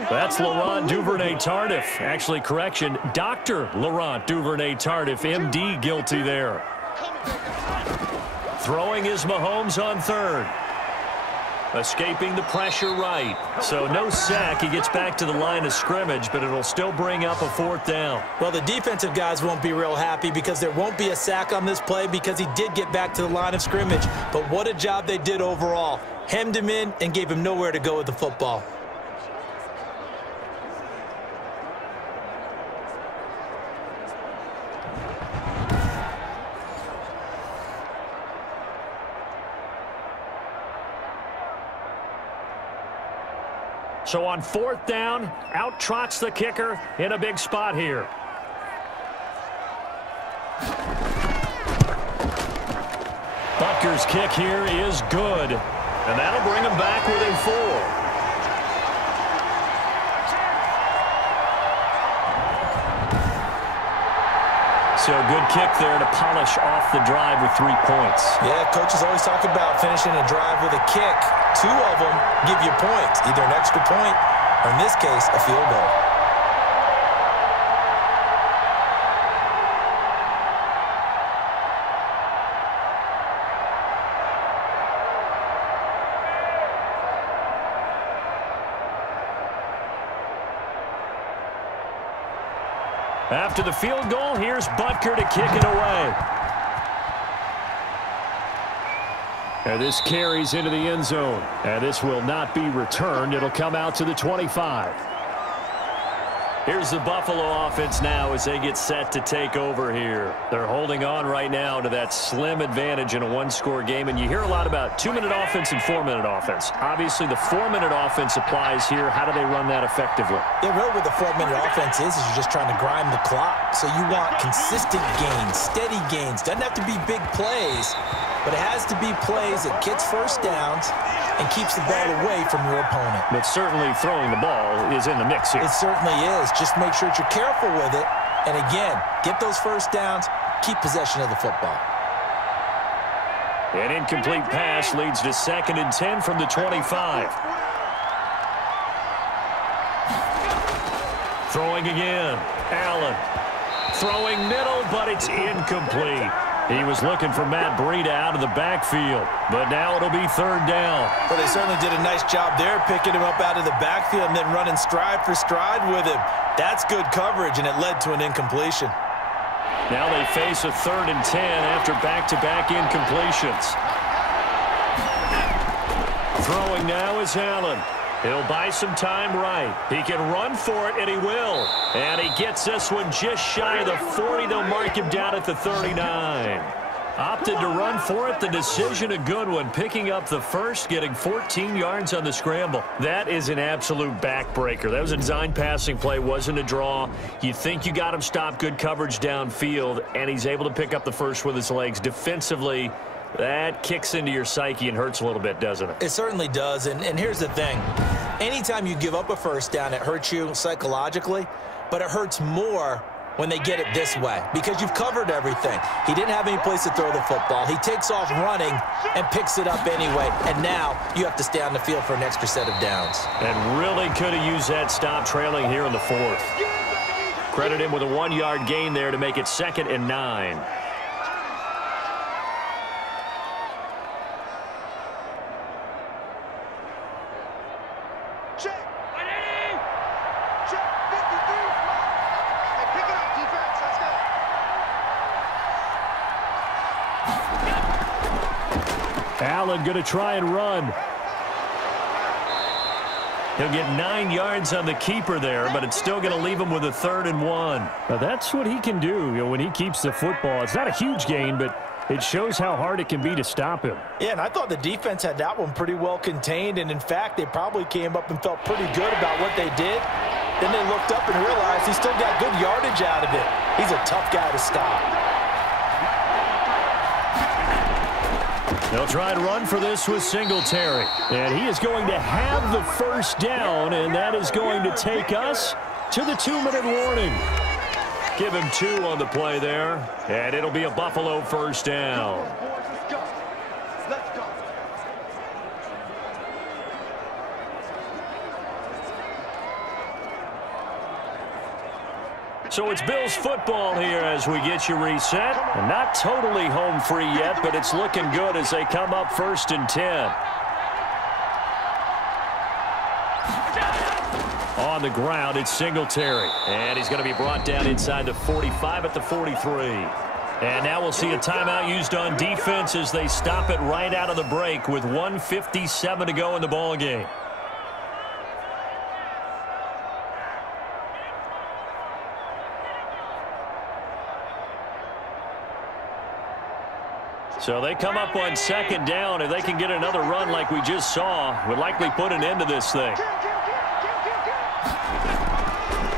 That's Laurent Duvernay-Tardif. Actually, correction, Dr. Laurent Duvernay-Tardif, M.D. guilty there. Throwing is Mahomes on 3rd. Escaping the pressure right. So no sack. He gets back to the line of scrimmage, but it'll still bring up a 4th down. Well, the defensive guys won't be real happy because there won't be a sack on this play because he did get back to the line of scrimmage. But what a job they did overall. Hemmed him in and gave him nowhere to go with the football. So on 4th down, out trots the kicker in a big spot here. Butker's kick here is good. And that'll bring him back within 4. So good kick there to polish off the drive with 3 points. Yeah, coaches always talk about finishing a drive with a kick. 2 of them give you points, either an extra point or, in this case, a field goal. After the field goal, here's Butker to kick it away. And this carries into the end zone. And this will not be returned. It'll come out to the 25. Here's the Buffalo offense now as they get set to take over here. They're holding on right now to that slim advantage in a 1-score game. And you hear a lot about 2-minute offense and 4-minute offense. Obviously, the 4-minute offense applies here. How do they run that effectively? Yeah, really what the 4-minute offense is you're just trying to grind the clock. So you want consistent gains, steady gains. Doesn't have to be big plays, but it has to be plays that gets first downs and keeps the ball away from your opponent. But certainly throwing the ball is in the mix here. It certainly is. Just make sure that you're careful with it. And again, get those first downs, keep possession of the football. An incomplete pass leads to 2nd and 10 from the 25. Throwing again. Allen. Throwing middle, but it's incomplete. He was looking for Matt Breida out of the backfield, but now it'll be third down. Well, they certainly did a nice job there, picking him up out of the backfield and then running stride for stride with him. That's good coverage, and it led to an incompletion. Now they face a 3rd and 10 after back-to-back incompletions. Throwing now is Allen. He'll buy some time right. He can run for it, and he will. And he gets this one just shy of the 40. They'll mark him down at the 39. Opted to run for it. The decision a good one. Picking up the first, getting 14 yards on the scramble. That is an absolute backbreaker. That was a design passing play. Wasn't a draw. You think you got him stopped. Good coverage downfield, and he's able to pick up the first with his legs. Defensively, that kicks into your psyche and hurts a little bit, doesn't it? It certainly does, and here's the thing. Anytime you give up a first down, it hurts you psychologically, but it hurts more when they get it this way because you've covered everything. He didn't have any place to throw the football. He takes off running and picks it up anyway, and now you have to stay on the field for an extra set of downs. And really could have used that stop trailing here in the 4th. Credit him with a 1-yard gain there to make it 2nd and 9. Allen going to try and run. He'll get 9 yards on the keeper there, but it's still going to leave him with a 3rd and 1. Now that's what he can do, when he keeps the football. It's not a huge gain, but it shows how hard it can be to stop him. Yeah, and I thought the defense had that one pretty well contained, and in fact, they probably came up and felt pretty good about what they did. Then they looked up and realized he still got good yardage out of it. He's a tough guy to stop. They'll try and run for this with Singletary. And he is going to have the first down, and that is going to take us to the 2-minute warning. Give him 2 on the play there, and it'll be a Buffalo first down. Let's go. So it's Bills football here as we get you reset. And not totally home free yet, but it's looking good as they come up 1st and 10. On the ground, it's Singletary. And he's going to be brought down inside the 45 at the 43. And now we'll see a timeout used on defense as they stop it right out of the break with 1:57 to go in the ball game. So they come up on 2nd down. If they can get another run like we just saw, would likely put an end to this thing.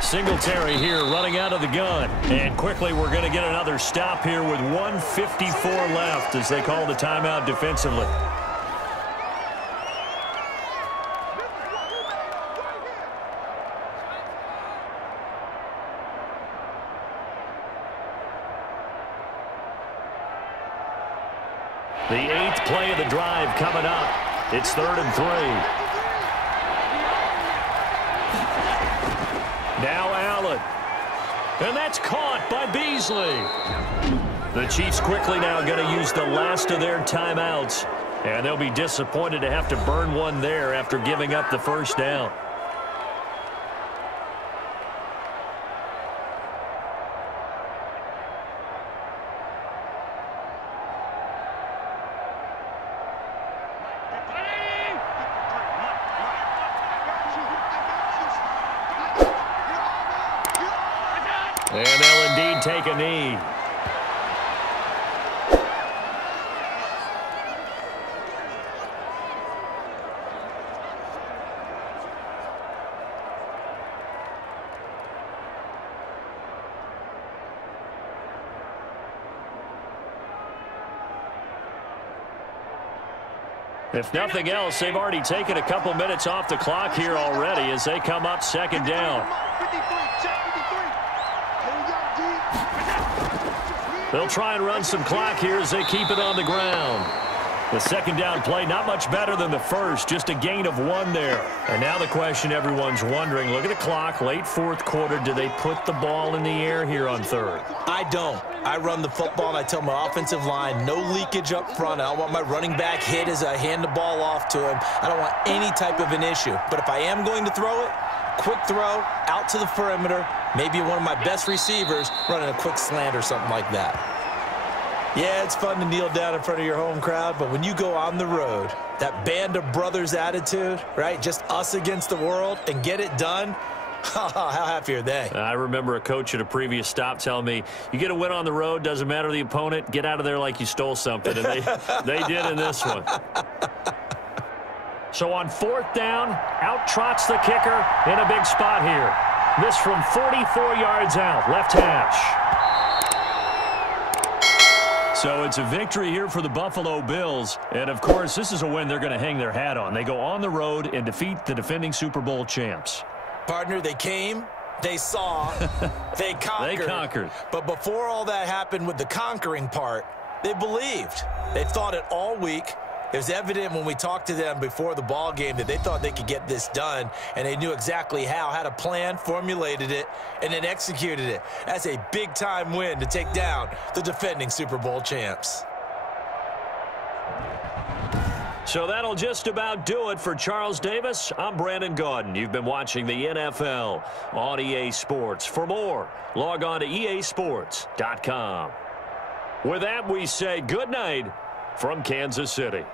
Singletary here running out of the gun. And quickly we're going to get another stop here with 1:54 left as they call the timeout defensively. The 8th play of the drive coming up. It's 3rd and 3. Now Allen. And that's caught by Beasley. The Chiefs quickly now going to use the last of their timeouts. And they'll be disappointed to have to burn one there after giving up the first down. And they'll indeed take a knee. If nothing else, they've already taken a couple minutes off the clock here already as they come up 2nd down. They'll try and run some clock here as they keep it on the ground. The 2nd down play, not much better than the first, just a gain of 1 there. And now the question everyone's wondering, look at the clock, late 4th quarter, do they put the ball in the air here on 3rd? I don't. I run the football, and I tell my offensive line, no leakage up front. I don't want my running back hit as I hand the ball off to him. I don't want any type of an issue. But if I am going to throw it, quick throw, out to the perimeter, maybe one of my best receivers running a quick slant or something like that. Yeah, it's fun to kneel down in front of your home crowd, but when you go on the road, that band of brothers attitude, right, just us against the world, and get it done, how happy are they? I remember a coach at a previous stop telling me, you get a win on the road, doesn't matter the opponent, get out of there like you stole something. And they did in this one. So on 4th down, out trots the kicker in a big spot here. This from 44 yards out, left hash. So it's a victory here for the Buffalo Bills. And, of course, this is a win they're going to hang their hat on. They go on the road and defeat the defending Super Bowl champs. Partner, they came, they saw, they conquered. They conquered. But before all that happened with the conquering part, they believed. They thought it all week. It was evident when we talked to them before the ball game that they thought they could get this done, and they knew exactly how, had a plan, formulated it, and then executed it. That's a big-time win to take down the defending Super Bowl champs. So that'll just about do it for Charles Davis. I'm Brandon Gaudin. You've been watching the NFL on EA Sports. For more, log on to easports.com. With that, we say good night from Kansas City.